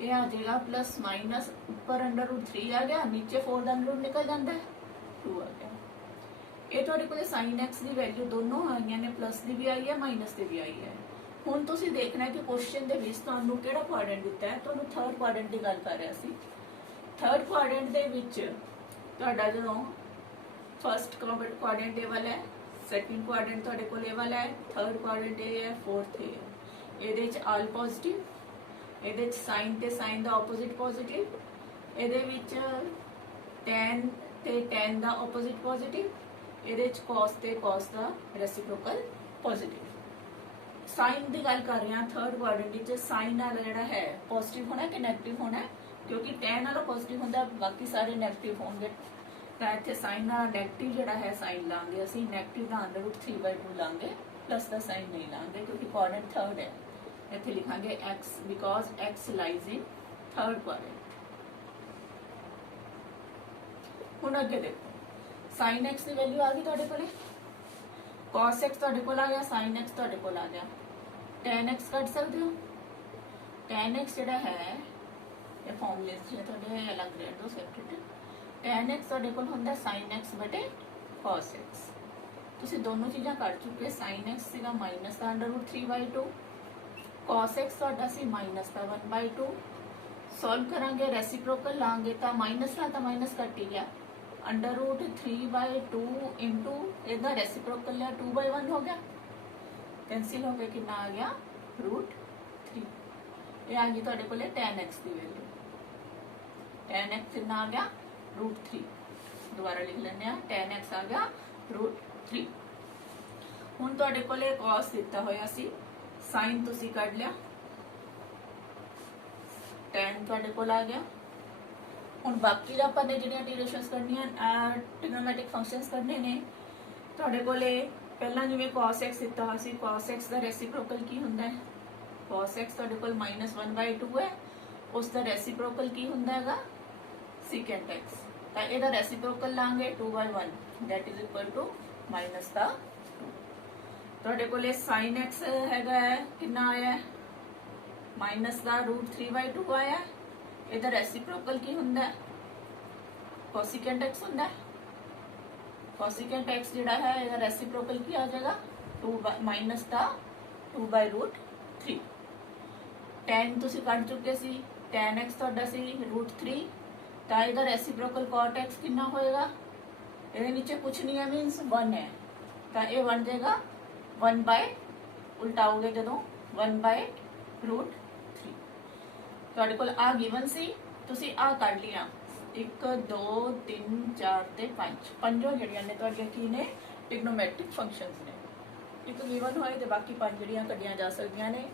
ये आ जाएगा प्लस माइनस, ऊपर √3 आ गया, नीचे 4 ਦਾ ਅੰਡਰ ਨਿਕਲ ਜਾਂਦਾ ਹੈ, 2 आ गया। ਇਹ ਤੁਹਾਡੇ ਕੋਲ sin x ਦੀ ਵੈਲਿਊ ਦੋਨੋਂ ਆਈਆਂ ਨੇ, ਪਲੱਸ ਦੀ ਵੀ ਆਈ ਹੈ ਮਾਈਨਸ ਦੀ ਵੀ ਆਈ ਹੈ। ਹੁਣ ਤੁਸੀਂ ਦੇਖਣਾ ਕਿ ਕੁਐਸਚਨ ਦੇ ਵਿੱਚ ਤੁਹਾਨੂੰ ਕਿਹੜਾ ਕੁਆਡਰੈਂਟ ਦਿੱਤਾ ਹੈ। ਤੁਹਾਨੂੰ ਥਰਡ ਕੁਆਡਰੈਂਟ ਦੀ ਗੱਲ ਕਰ ਰਿਹਾ ਸੀ। ਥਰਡ ਕੁਆਡਰੈਂਟ ਦੇ ਵਿੱਚ ਤੁਹਾਡਾ ਜਦੋਂ ਫਰਸਟ ਕੁਆਡਰੈਂਟ ਇਹ ਵਾਲਾ ਹੈ, ਸੈਕਿੰਡ ਕੁਆਡਰੈਂਟ ਤੁਹਾਡੇ ਕੋਲ ਇਹ ਵਾਲਾ ਹੈ, ਥਰਡ ਕੁਆਡਰੈਂਟ ਇਹ ਹੈ, ਫੋਰਥ ਇਹ ਹੈ। ਇਹਦੇ ਚ ਆਲ ਪੋਜ਼ਿਟਿਵ, ਇਹਦੇ ਚ ਸਾਈਨ ਤੇ ਸਾਈਨ ਦਾ ਆਪੋਜ਼ਿਟ ਪੋਜ਼ਿਟਿਵ, ਇਹਦੇ ਵਿੱਚ tan ਤੇ tan ਦਾ ਆਪੋਜ਼ਿਟ ਪੋਜ਼ਿਟਿਵ, ਇਹਦੇ ਚ cos ਤੇ cos ਦਾ ਰੈਸਿਪਰੋਕਲ ਪੋਜ਼ਿਟਿਵ। ਸਾਈਨ ਦੀ ਗੱਲ ਕਰ ਰਹੇ ਹਾਂ ਥਰਡ ਕੁਆਡਰੈਂਟ ਵਿੱਚ, ਸਾਈਨ ਨਾਲ ਜਿਹੜਾ ਹੈ ਪੋਜ਼ਿਟਿਵ ਹੋਣਾ ਕਿ ਨੈਗੇਟਿਵ ਹੋਣਾ, ਕਿਉਂਕਿ tan ਨਾਲੋਂ ਪੋਜ਼ਿਟਿਵ ਹੁੰਦਾ, ਬਾਕੀ ਸਾਰੇ ਨੈਗੇਟਿਵ ਹੋਣਗੇ। ਤਾਂ ਇੱਥੇ ਸਾਈਨ ਨਾਲ ਨੈਗੇਟਿਵ ਜਿਹੜਾ ਹੈ ਸਾਈਨ ਲਾਂਗੇ ਅਸੀਂ, ਨੈਗੇਟਿਵ ਦਾ √3/2 ਲਾਂਗੇ, ਪਲੱਸ ਦਾ ਸਾਈਨ ਨਹੀਂ ਲਾਂਗੇ ਕਿਉਂਕਿ ਕੁਆਡਰੈਂਟ ਥਰਡ ਹੈ। ਇੱਥੇ ਲਿਖਾਂਗੇ x because x lies in third quadrant। ਹੁਣ ਅੱਗੇ ਦੇਖੋ sin x ਦੀ ਵੈਲਿਊ ਆ ਗਈ ਤੁਹਾਡੇ ਕੋਲੇ, cos x ਤੁਹਾਡੇ ਕੋਲ ਆ ਗਿਆ, sin x ਤੁਹਾਡੇ ਕੋਲ ਆ ਗਿਆ। tan x ਕੱਢ ਸਕਦੇ ਹੋ, tan x ਜਿਹੜਾ ਹੈ ਇਹ ਫਾਰਮੂਲੇ ਜਿਹੜੇ ਤੁਹਾਡੇ ਅਲੱਗ ਰਹਿਣ ਦੋ ਸੈਪਰੇਟ। tan x ਤੁਹਾਡੇ ਕੋਲ ਹੁੰਦਾ sin x ਬਟੇ cos x। ਤੁਸੀਂ ਦੋਨੋਂ ਚੀਜ਼ਾਂ ਕੱਢ ਚੁੱਕੇ। sin x ਸੀਗਾ ਮਾਈਨਸ ਦਾ √3/2, cos x ਤੁਹਾਡਾ ਸੀ ਮਾਈਨਸ ਦਾ 1/2। ਸੋਲਵ ਕਰਾਂਗੇ ਰੈਸਿਪਰੋਕਲ ਲਾਂਗੇ ਤਾਂ ਮਾਈਨਸ ਨਾਲ ਤਾਂ ਮਾਈਨਸ ਕੱਟ ਹੀ ਗਿਆ, √3/2 ਇੰਟੂ ਇਹਦਾ ਰੈਸਿਪਰੋਕਲ ਲਿਆ 2/1 ਹੋ ਗਿਆ, ਕੈਂਸਿਲ ਹੋ ਕੇ ਕਿੰਨਾ ਆ ਗਿਆ √3। ਇਹ ਆ ਗਈ ਤੁਹਾਡੇ ਕੋਲੇ tan x ਦੀ ਵੈਲਿਊ, tan x ਕਿੰਨਾ ਆ ਗਿਆ √3। ਦੁਬਾਰਾ ਲਿਖ ਲੈਂਦੇ ਆ, tan x ਆ ਗਿਆ √3। ਹੁਣ ਤੁਹਾਡੇ ਕੋਲੇ cos ਦਿੱਤਾ ਹੋਇਆ ਸੀ, साइन ਤੁਸੀਂ ਕੱਢ ਲਿਆ, tan ਤੁਹਾਡੇ ਕੋਲ ਆ ਗਿਆ। ਹੁਣ ਬਾਕੀ ਦਾ ਆਪਾਂ ਨੇ ਜਿਹੜੀਆਂ ਡਿਊਰੇਸ਼ਨਸ ਕਰਨੀਆਂ, ਟ੍ਰਿਗੋਨੋਮੈਟ੍ਰਿਕ ਫੰਕਸ਼ਨਸ ਕਰਨੇ ਨੇ। ਤੁਹਾਡੇ ਕੋਲੇ ਪਹਿਲਾਂ ਜਿਵੇਂ cos x ਦਿੱਤਾ ਹੋਇਆ ਸੀ, cos x ਦਾ ਰੈਸਿਪਰੋਕਲ ਕੀ ਹੁੰਦਾ ਹੈ, cos x ਤੁਹਾਡੇ ਕੋਲ -1/2 ਹੈ, ਉਸ ਦਾ ਰੈਸਿਪਰੋਕਲ ਕੀ ਹੁੰਦਾ ਹੈਗਾ secant x। ਤਾਂ ਇਹਦਾ ਰੈਸਿਪਰੋਕਲ ਲਾਂਗੇ 2/1 that is equal to -2। ਤੁਹਾਡੇ ਕੋਲੇ sin x ਹੈਗਾ ਹੈ, ਕਿੰਨਾ ਆਇਆ ਹੈ? ਮਾਈਨਸ ਦਾ √3/2 ਆਇਆ। ਇਹਦਾ ਰੈਸੀਪ੍ਰੋਕਲ ਕੀ ਹੁੰਦਾ ਹੈ? ਕੋਸਿਕੈਂਟ x ਹੁੰਦਾ ਹੈ। ਕੋਸਿਕੈਂਟ x ਜਿਹੜਾ ਹੈ ਇਹਦਾ ਰੈਸੀਪ੍ਰੋਕਲ ਕੀ ਆ ਜਾਏਗਾ? 2 ਮਾਈਨਸ ਦਾ 2/√3। tan ਤੁਸੀਂ ਕੱਢ ਚੁੱਕੇ ਸੀ, tan x ਤੁਹਾਡਾ ਸੀ √3, ਤਾਂ ਇਹਦਾ ਰੈਸੀਪ੍ਰੋਕਲ cot x ਕਿੰਨਾ ਹੋਏਗਾ? ਇਹਦੇ ਨੀਚੇ ਕੁਛ ਨਹੀਂ ਹੈ, ਮੀਨਸ 1 ਹੈ, ਤਾਂ ਇਹ ਬਣ ਜਾਏਗਾ 1 ਬਾਏ, ਉਲਟਾਓਗੇ ਜਦੋਂ 1/√3। ਤੁਹਾਡੇ ਕੋਲ ਆ ਗਿਵਨ ਸੀ, ਤੁਸੀਂ ਆ ਕੱਢ ਲਿਆ। 1 2 3 4 ਤੇ 5 ਪੰਜੋਂ ਜਿਹੜੀਆਂ ਨੇ ਤੁਹਾਡੀਆਂ ਕੀ ਨੇ? ਟ੍ਰਿਗਨੋਮੈਟ੍ਰਿਕ ਫੰਕਸ਼ਨਸ ਨੇ। ਇੱਕ ਗਿਵਨ ਹੋਏ ਤੇ ਬਾਕੀ 5 ਜਿਹੜੀਆਂ ਕੱਢੀਆਂ ਜਾ ਸਕਦੀਆਂ ਨੇ।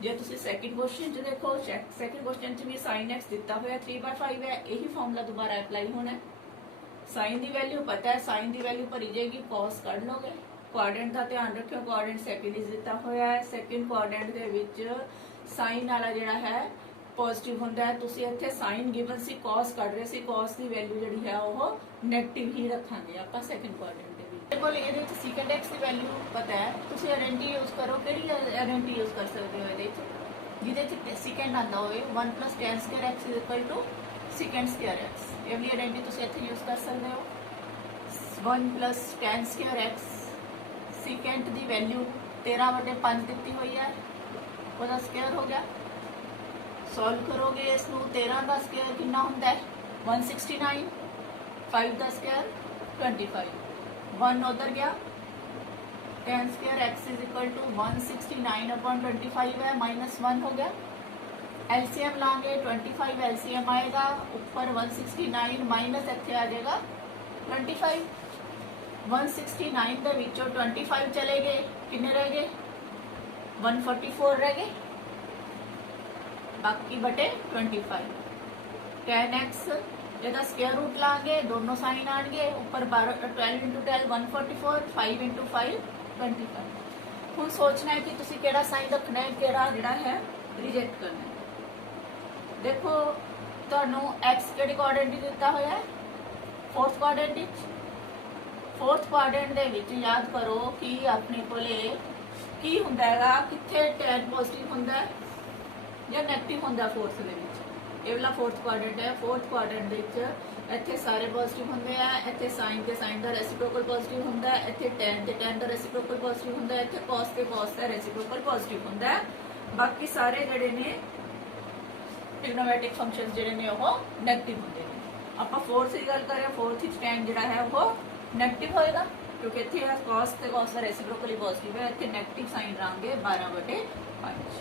ਜੇ ਤੁਸੀਂ ਸੈਕਿੰਡ ਕੁਐਸਚਨ 'ਚ ਦੇਖੋ, ਸੈਕਿੰਡ ਕੁਐਸਚਨ 'ਚ ਵੀ sin x ਦਿੱਤਾ ਹੋਇਆ 3/5 ਹੈ। ਇਹੀ ਫਾਰਮੂਲਾ ਦੁਬਾਰਾ ਅਪਲਾਈ ਹੋਣਾ ਹੈ। sin ਦੀ ਵੈਲਿਊ ਪਤਾ ਹੈ, sin ਦੀ ਵੈਲਿਊ ਭਰੀ ਜਾਏਗੀ, cos ਕੱਢ ਲੋਗੇ। ਕੁਆਡਰੈਂਟ ਦਾ ਧਿਆਨ ਰੱਖਿਓ, ਕੁਆਡਰੈਂਟ ਸੈਕਿੰਡ ਇਜ਼ ਦਿੱਤਾ ਹੋਇਆ ਹੈ। ਸੈਕਿੰਡ ਕੁਆਡਰੈਂਟ ਦੇ ਵਿੱਚ sin ਵਾਲਾ ਜਿਹੜਾ ਹੈ ਪੋਜ਼ਿਟਿਵ ਹੁੰਦਾ ਹੈ। ਤੁਸੀਂ ਇੱਥੇ sin ਗਿਵਨ ਸੀ, cos ਕੱਢ ਰਹੇ ਸੀ, cos ਦੀ ਵੈਲਿਊ ਜਿਹੜੀ ਹੈ ਉਹ ਨੈਗੇਟਿਵ ਹੀ ਰੱਖਾਂਗੇ ਆਪਾਂ ਸੈਕਿੰਡ ਕੁਆਡਰੈਂਟ ਦੇ ਵਿੱਚ। ਮੇਰੇ ਕੋਲ ਇਹਦੇ ਵਿੱਚ secant x ਦੀ ਵੈਲਿਊ ਪਤਾ ਹੈ, ਤੁਸੀਂ ਆਇਡੈਂਟੀ ਯੂਜ਼ ਕਰੋ। ਕਿਹੜੀ ਆਇਡੈਂਟੀ ਯੂਜ਼ ਕਰ ਸਕਦੇ ਹੋ ਇਹਦੇ ਵਿੱਚ? ਜਿਹਦੇ ਵਿੱਚ secant ਆਂਦਾ ਹੋਵੇ 1 + tan square x = secant square x। ਇਹ ਵਾਲੀ ਆਇਡੈਂਟੀ ਤੁਸੀਂ ਇੱਥੇ ਯੂਜ਼ ਕਰ ਸਕਦੇ ਹੋ। 1 + tan square x, secant ਦੀ ਵੈਲਿਊ 13/5 ਦਿੱਤੀ ਹੋਈ ਹੈ, ਉਹਦਾ ਸਕੁਅਰ ਹੋ ਗਿਆ। ਸੋਲਵ ਕਰੋਗੇ ਇਸ ਨੂੰ, 13 ਦਾ ਸਕੁਅਰ ਕਿੰਨਾ ਹੁੰਦਾ ਹੈ? 169, 5 ਦਾ ਸਕੁਅਰ 25, 1 ਉਧਰ ਗਿਆ। tan square x = 169/25 है, -1 हो गया। LCM लाएंगे, 25 LCM आएगा, ऊपर 169 माइनस इत्थे आ जाएगा 25। 169 ਦੇ ਵਿੱਚੋਂ 25 ਚਲੇ ਗਏ, ਕਿੰਨੇ ਰਹਿ ਗਏ? 144 ਰਹਿ ਗਏ, ਬਾਕੀ ਬਟੇ 25। tan x ਜਿਹਦਾ ਸਕੁਅਰ ਰੂਟ ਲਾਂਗੇ, ਦੋਨੋਂ ਸਾਈਨ ਆਣਗੇ, ਉੱਪਰ 12 12 × 12 144, 5 × 5 25। ਹੁਣ ਸੋਚਣਾ ਹੈ ਕਿ ਤੁਸੀਂ ਕਿਹੜਾ ਸਾਈਨ ਰੱਖਣਾ ਹੈ, ਕਿਹੜਾ ਜਿਹੜਾ ਹੈ ਰਿਜੈਕਟ ਕਰਨਾ ਹੈ। ਦੇਖੋ ਤੁਹਾਨੂੰ x ਕਿਹੜੇ ਕੁਆਡਰੈਂਟ ਵਿੱਚ ਦਿੱਤਾ ਹੋਇਆ ਹੈ? 4th ਕੁਆਡਰੈਂਟ ਵਿੱਚ। 4th ਕੁਆਡਰੈਂਟ ਦੇ ਵਿੱਚ ਯਾਦ ਕਰੋ ਕਿ ਆਪਣੇ ਕੋਲੇ ਕੀ ਹੁੰਦਾ ਹੈਗਾ, ਕਿੱਥੇ tan ਪੋਜ਼ਿਟਿਵ ਹੁੰਦਾ ਹੈ ਜਾਂ ਨੈਗੇਟਿਵ ਹੁੰਦਾ 4th ਦੇ ਵਿੱਚ। ਇਹ ਵਾਲਾ 4th ਕੁਆਡਰੈਂਟ ਹੈ। 4th ਕੁਆਡਰੈਂਟ ਦੇ ਵਿੱਚ ਇੱਥੇ ਸਾਰੇ ਪੋਜ਼ਿਟਿਵ ਹੁੰਦੇ ਆ, ਇੱਥੇ ਸਾਈਨ ਤੇ ਸਾਈਨ ਦਾ ਰੈਸੀਪ੍ਰੋਕਲ ਪੋਜ਼ਿਟਿਵ ਹੁੰਦਾ ਹੈ, ਇੱਥੇ tan ਤੇ tan ਦਾ ਰੈਸੀਪ੍ਰੋਕਲ ਪੋਜ਼ਿਟਿਵ ਹੁੰਦਾ ਹੈ, ਇੱਥੇ cos ਤੇ cos ਦਾ ਰੈਸੀਪ੍ਰੋਕਲ ਪੋਜ਼ਿਟਿਵ ਹੁੰਦਾ ਹੈ। ਬਾਕੀ ਸਾਰੇ ਜਿਹੜੇ ਨੇ ਟ੍ਰਿਗਨੋਮੈਟ੍ਰਿਕ ਫੰਕਸ਼ਨਸ ਜਿਹੜੇ ਨੇ ਉਹ ਨੈਗੇਟਿਵ ਹੁੰਦੇ ਨੇ। ਆਪਾਂ 4th ਦੀ ਗੱਲ ਕਰ ਰਹੇ ਹਾਂ, 4th ਵਿੱਚ tan ਜਿਹੜਾ ਹੈ ਉਹ ਨੈਗੇਟਿਵ ਹੋਏਗਾ, ਕਿਉਂਕਿ ਇੱਥੇ cos ਤੇ cos ਦਾ ਰੈਸੀਪ੍ਰੋਕਲ ਹੀ ਪੋਜ਼ਿਟਿਵ ਹੈ। ਇੱਥੇ ਨੈਗੇਟਿਵ ਸਾਈਨ ਲਾਂਗੇ 12/5।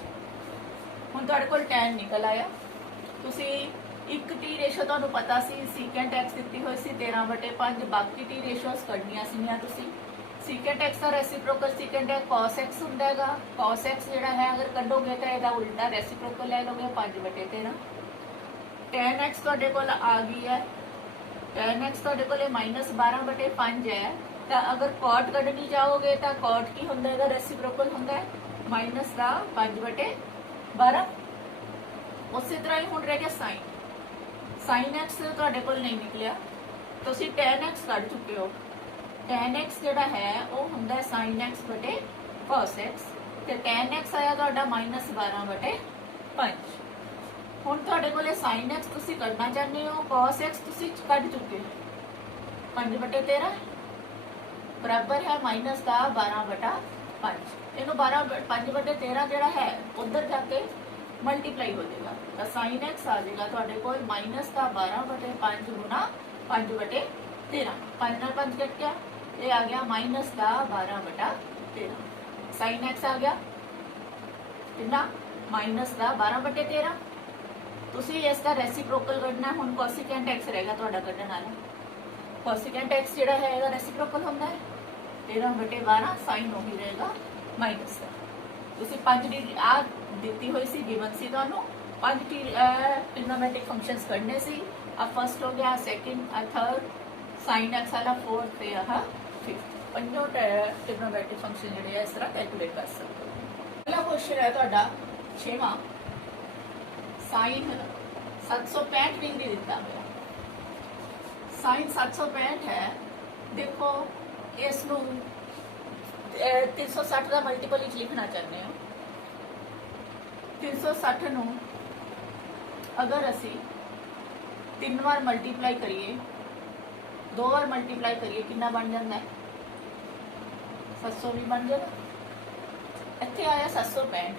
ਹੁਣ ਤੁਹਾਡੇ ਕੋਲ tan ਨਿਕਲ ਆਇਆ। ਤੁਸੀਂ ਇੱਕ ਟੀ ਰੇਸ਼ੋ ਤੁਹਾਨੂੰ ਪਤਾ ਸੀ, secant x ਦਿੱਤੀ ਹੋਈ ਸੀ 13/5, ਬਾਕੀ ਟੀ ਰੇਸ਼ੋਸ ਕੱਢਣੀਆਂ ਸੀਗੀਆਂ ਤੁਸੀਂ। secant x ਦਾ ਰੈਸੀਪ੍ਰੋਕਲ secant ਹੈ, cos x ਹੁੰਦਾ ਹੈਗਾ। cos x ਜਿਹੜਾ ਹੈ ਅਗਰ ਕੱਢੋਗੇ ਤਾਂ ਇਹਦਾ ਉਲਟਾ ਰੈਸੀਪ੍ਰੋਕਲ ਲੈ ਲਓਗੇ 5/13। tan x ਤੁਹਾਡੇ ਕੋਲ ਆ ਗਈ ਹੈ, tan x ਤੁਹਾਡੇ ਕੋਲੇ -12/5 ਹੈ, ਤਾਂ ਅਗਰ cot ਕੱਢਣੀ ਚਾਹੋਗੇ ਤਾਂ cot ਕੀ ਹੁੰਦਾ ਹੈਗਾ? ਰੈਸੀਪ੍ਰੋਕਲ ਹੁੰਦਾ ਹੈ -5/12। ਉਸੇ ਤਰ੍ਹਾਂ ਹੀ ਹੁਣ ਰਹਿ ਗਿਆ sin x ਤੁਹਾਡੇ ਕੋਲ ਨਹੀਂ ਨਿਕਲਿਆ, ਤੁਸੀਂ tan x ਕੱਢ ਚੁੱਕੇ ਹੋ। tan x ਜਿਹੜਾ ਹੈ ਉਹ ਹੁੰਦਾ sin x/ cos x, ਤੇ tan x ਆਇਆ ਤੁਹਾਡਾ -12/5। ਹੁਣ ਤੁਹਾਡੇ ਕੋਲੇ sin x ਤੁਸੀਂ ਕੱਢਣਾ ਚਾਹੁੰਦੇ ਹੋ, cos x ਤੁਸੀਂ ਕੱਢ ਚੁੱਕੇ ਹੋ। 5/13 ਬਰਾਬਰ ਹੈ -12/5। ਇਹਨੂੰ 5/13 ਜਿਹੜਾ ਹੈ ਉਧਰ ਜਾ ਕੇ ਮਲਟੀਪਲਾਈ ਹੋ ਜਾਏਗਾ, ਤਾਂ sin x ਆ ਜਾਏਗਾ ਤੁਹਾਡੇ ਕੋਲ -12/5 ਗੁਣਾ 5/13। 5 ਨਾਲ 5 ਕੱਟ ਗਿਆ, ਇਹ ਆ ਗਿਆ -12/13। sin x ਆ ਗਿਆ ਕਿੰਨਾ? -12/13। ਤੁਸੀਂ ਇਸ ਦਾ ਰੈਸੀਪ੍ਰੋਕਲ ਕੱਢਣਾ। ਹੁਣ ਕੋਸਿਕੈਂਟ x ਰਹੇਗਾ ਤੁਹਾਡਾ ਕੱਢਣ ਵਾਲਾ। ਕੋਸਿਕੈਂਟ x ਜਿਹੜਾ ਹੈ ਇਹਦਾ ਰੈਸੀਪ੍ਰੋਕਲ ਹੁੰਦਾ ਹੈ 13/12, ਸਾਈਨ ਉਹੀ ਰਹੇਗਾ ਮਾਈਨਸ ਦਾ। ਤੁਸੀਂ 5 ਦੀ ਆ ਦਿੱਤੀ ਹੋਈ ਸੀ, ਗਿਵਨ ਸੀ ਤੁਹਾਨੂੰ 5 ਟ੍ਰਿਗਨੋਮੈਟ੍ਰਿਕ ਫੰਕਸ਼ਨਸ ਕੱਢਨੇ ਸੀ। ਆ ਫਸਟ ਹੋ ਗਿਆ, ਸੈਕਿੰਡ, ਆ ਥਰਡ, sin x ਵਾਲਾ 4th ਤੇ ਆਹ 5th। ਪੰਜੋਂ ਟ੍ਰਿਗਨੋਮੈਟ੍ਰਿਕ ਫੰਕਸ਼ਨ ਜਿਹੜੇ ਆ ਇਸ ਤਰ੍ਹਾਂ ਕੈਲਕੂਲੇਟ ਕਰ ਸਕਦੇ ਹੋ। ਅਗਲਾ ਕੁਐਸਚਨ ਹੈ ਤੁਹਾਡਾ 6ਵਾਂ, sin 765 ਡਿਗਰੀ ਦਿੱਤਾ ਹੋਇਆ। sin 765 ਹੈ, ਦੇਖੋ ਇਸ ਨੂੰ 360 का मल्टीपल विच लिखना चाहते हो। 360 नूं अगर असी 3 बार मल्टीप्लाई करिए, 2 बार मल्टीप्लाई करिए, कितना बन जाता है? 700 भी बन जाएगा। इत्थे आया 765।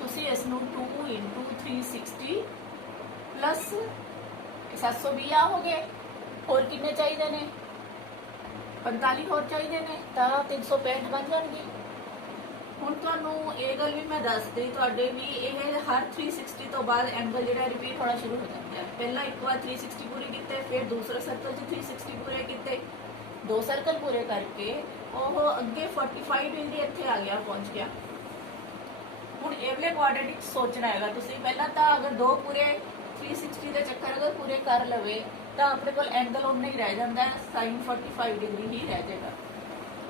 तुसी इस नूं 2 इंटू 360 प्लस 720 आ हो गए। होर किन्ने चाहिए ने? 45 होर चाहिए ने, तो 365 बन जाएगी। हुण तुहानूं ये गल भी मैं दस दी, तुहाडे भी ये हर 360 तो बाद एंगल जिहड़ा रिपीट होना शुरू हो जाता है। पहला एक बार 360 पूरे किए, फिर दूसरे सर्कल 360 पूरे किए, 2 सर्कल पूरे करके वो अगे 45 डिग्री इत्थे आ गया, पहुंच गया। हुण एवले क्वाड्रेटिक सोचना है तुसीं। पहला तो अगर 2 पूरे 360 के चक्कर अगर पूरे कर लवे तो अपने को एंगल उन्ना ही रह जाता है, साइन 45 डिग्री ही रह जाएगा,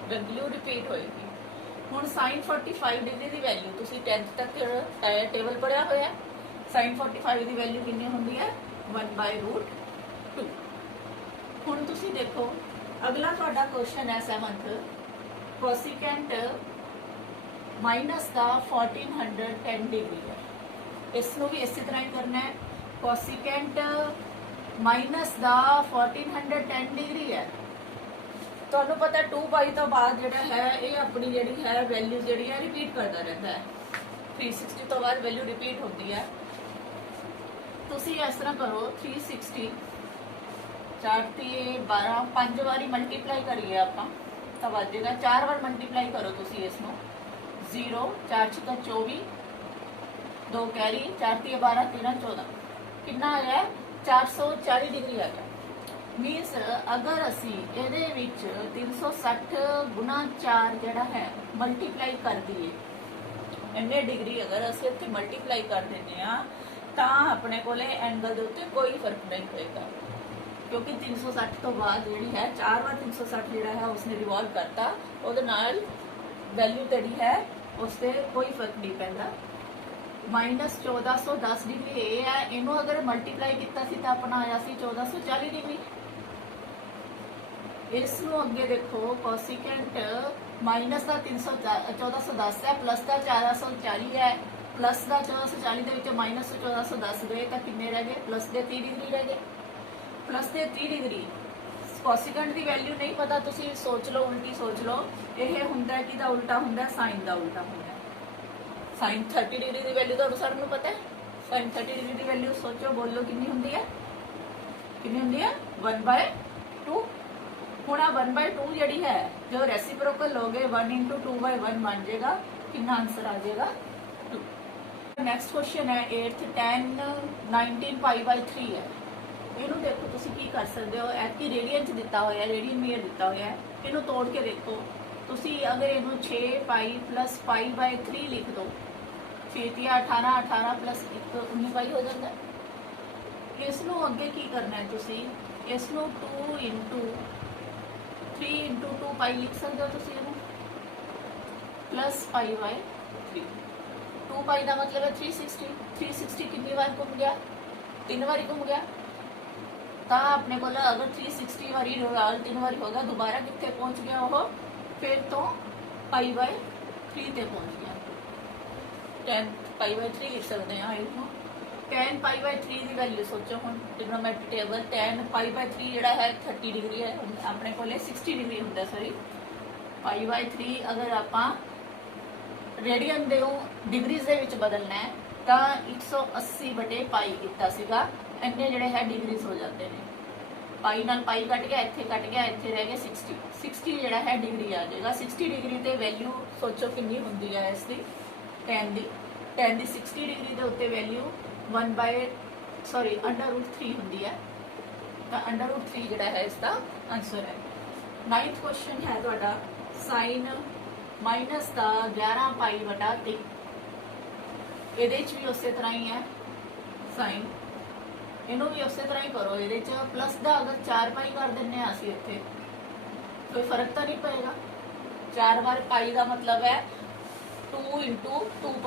वैल्यू रिपीट होएगी। हुण साइन 45 डिग्री की वैल्यू तुसीं 10th तक टेबल पढ़िया होया। साइन 45 की वैल्यू कितनी होंदी है? 1/√2। हुण तुसीं देखो अगला तुहाडा क्वेश्चन है 7th, कोसिकेंट माइनस का 1410 डिग्री है। इसनूं भी इसी तरह ही करना है। कोसिकेंट माइनस का 1410 डिग्री है। तुहानू पता 2 तो बाद जिहड़ा है ये अपनी जिहड़ी है वैल्यू जिहड़ी है रिपीट करता रहता है। 360 तो बाद वैल्यू रिपीट होती है। तुसी इस तरह करो, 360 4 ते 12 5 बारी मल्टीप्लाई करिए आप तो बजेगा। 4 बार मल्टीप्लाई करो तुसी इसनों, 0 4 6 24, 2 कैरी, 4 ते 12 13 14, कितना आया? 440 डिग्री आ गया। मीनस अगर असी ਇਹਦੇ ਵਿੱਚ 360 गुना 4 ਜਿਹੜਾ है मल्टीप्लाई कर दिए, ਇੰਨੇ डिग्री अगर ਅਸੀਂ ਇੱਥੇ मल्टीप्लाई कर ਦਿੰਦੇ ਆ ਤਾਂ ਆਪਣੇ ਕੋਲੇ एंगल ਦੇ ਉੱਤੇ कोई फर्क नहीं होएगा, क्योंकि 360 तो बाद ਜਿਹੜੀ है 4 बार 360 ਜਿਹੜਾ है उसने रिवॉल्व करता, ਉਹਦੇ ਨਾਲ वैल्यू ਜਿਹੜੀ है उस पर कोई फर्क नहीं पैंदा। माइनस 1410 डिग्री ये है, इनू अगर मल्टीप्लाई किया तो अपना आया 1440 डिग्री। इसनों अगे देखो कोसिकेंट माइनस का 1410 है, प्लस का 1440 है, प्लस का 1440 के माइनस 1410 गए तो किन्ने रह गए? प्लस के 30 डिग्री रह गए। प्लस के 30 डिग्री कोसिकेंट की वैल्यू नहीं पता, तुसी सोच लो, उल्टी सोच लो। यह हुंदा कि उल्टा हुंदा, साइन का उल्टा हुंदा। साइन 30 डिग्री की वैल्यू तो सारे नूं पता है। साइन 30 डिग्री की वैल्यू सोचो, बोलो कितनी हुंदी है? कितनी हुंदी है? 1/2। हुण आ 1/2 जिहड़ी है जो रेसिप्रोकल लोगे 1 × 2/1 बन जाएगा। कितना आंसर आ जाएगा? 2। नैक्सट क्वेश्चन है 8th, 10 19 π/3 है। इनू देखो तुसी की कर सकते हो, ऐतकी रेडियन च दिता होया, रेडियन मीटर दिता होया है, इनू तोड़ के देखो तुसी। अगर इनू 6 π + π/3 लिख दो, 6 18 18 + 1 19 π हो जाता है। इसनू अगे की करना है तुसी, इसनू 2 × 3 × 2 π लिख सकते हो तुसी इनू, प्लस π/3। 2 π का मतलब है 360। 360 कितनी बार घूम गया? 3 बारी घूम गया। तो अपने को अगर 360 बारी 3 बारी होगा, दोबारा कितने पहुंच गया वो? फिर तो π/3 ते पहुंच गया। 10 π/3 लिख सकते हैं इसको। 10 π/3 की वैल्यू सोचो हम, ट्रिग्नोमेट्रिक टेबल 10 π/3 जिहड़ा है 30 डिग्री है, अपने को 60 डिग्री होंगे, सॉरी। π/3 अगर आप रेडियन दे डिग्रीज दे विच बदलना है तो 180/π किया सीगा, इन्ने जिहड़े है डिग्रीज हो जाते हैं। पाई नाल पाई कट गया, इत्थे कट गया, इत्थे रह गया 60। 60 जिहड़ा है डिग्री आ जाएगा। 60 डिग्री ते वैल्यू सोचो कितनी होंदी है इसकी, 10 दी 60 डिग्री के उत्ते वैल्यू √3 होंदी है। तो √3 जिहड़ा है इसका आंसर है। 9th क्वेश्चन है तुहाडा साइन माइनस का 11 π/3। ਇਹਦੇ ਚ भी उस तरह ही है साइन, इनू भी उस तरह ही करो। ये प्लस का अगर 4 π कर देने असी इत्थे कोई फर्क तो नहीं पेगा। 4 बार पाई का मतलब है 2 × 2 π,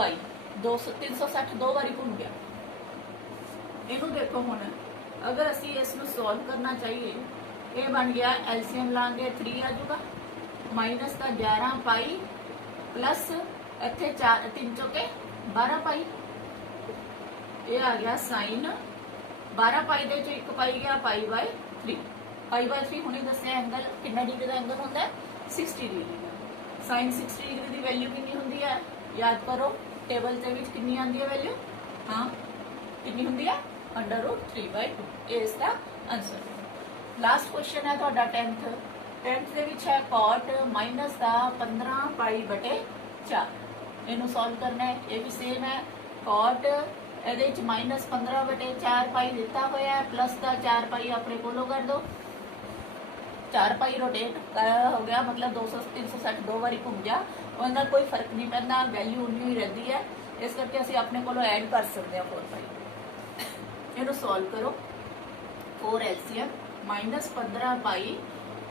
360 2 बारी घूम गया। इनू देखो हुण अगर असी इसनू सॉल्व करना चाहिए, ये बन गया एलसीएम लांगे 3 आ जाऊगा, माइनस का 11 पाई प्लस इत्थे 4 3 चौके 12 पाई, ये आ गया साइन 12 पाई दे चो 1 पाई गया पाई बाय 3। पाई बाय 3 हुणे दस्सिया एंगल कितना डिग्री का एंगल होता है 60 डिग्री का। साइन 60 डिग्री की वैल्यू कितनी होंदी है याद करो, टेबल के विच कितनी आंदी है वैल्यू, हाँ कितनी होंदी है √3/2। ये इसका आंसर। लास्ट क्वेश्चन है तुहाडा 10th ਦੇ ਵਿੱਚ है cot माइनस का 15 पाई बटे 4। इनू सॉल्व करना है, ये भी सेम है cot ਇਹਦੇ ਵਿੱਚ माइनस 15 बटे 4 पाई दिता होया है प्लस का 4 पाई अपने कोलों कर दो, 4 पाई रोटेट हो गया मतलब 200 360 दो बारी घूम जा, उनका कोई फर्क नहीं पैंदा, वैल्यू उन्नी ही रहती है, इस करके असीं अपने कोलों ऐड कर सकते हैं 4 पाई। इनू सॉल्व करो 4 LCM माइनस 15 पाई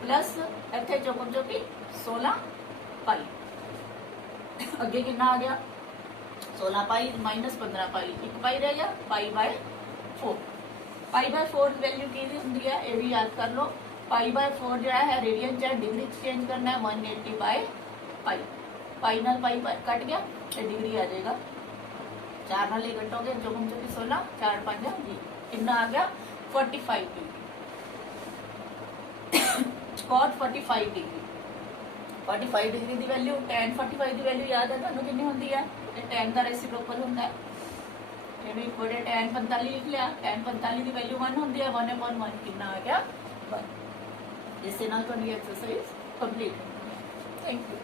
प्लस इत्थे चौकम चौकी 16 पाई, अगे कितना आ गया 16 पाई माइनस 15 पाई, 1 पाई रह गया पाई बाय 4। पाई बाय 4 की वैल्यू की होंगी है ये भी याद कर लो, पाई बाय 4 जो है रेडियन चाहे डिग्री चेंज करना है 180 बाय पाई, पाई नाल पाई कट गया तो डिग्री आ जाएगा, 4 नाल ही कटोगे चौकम चौकी 16 4 5 20, कितना आ गया 45 डिग्री। cot 45 डिग्री 45 डिग्री की वैल्यू tan 45 की वैल्यू याद है तुहानू कितनी होंदी है, tan का रेसिप्रोकल होंदा है, ये भी बड़े tan 45 लिख लिया, tan 45 की वैल्यू 1 होंदी है, 1/1 कितना आ गया 1। इससे नाल तुहाडी एक्सरसाइज कंप्लीट। Thank you.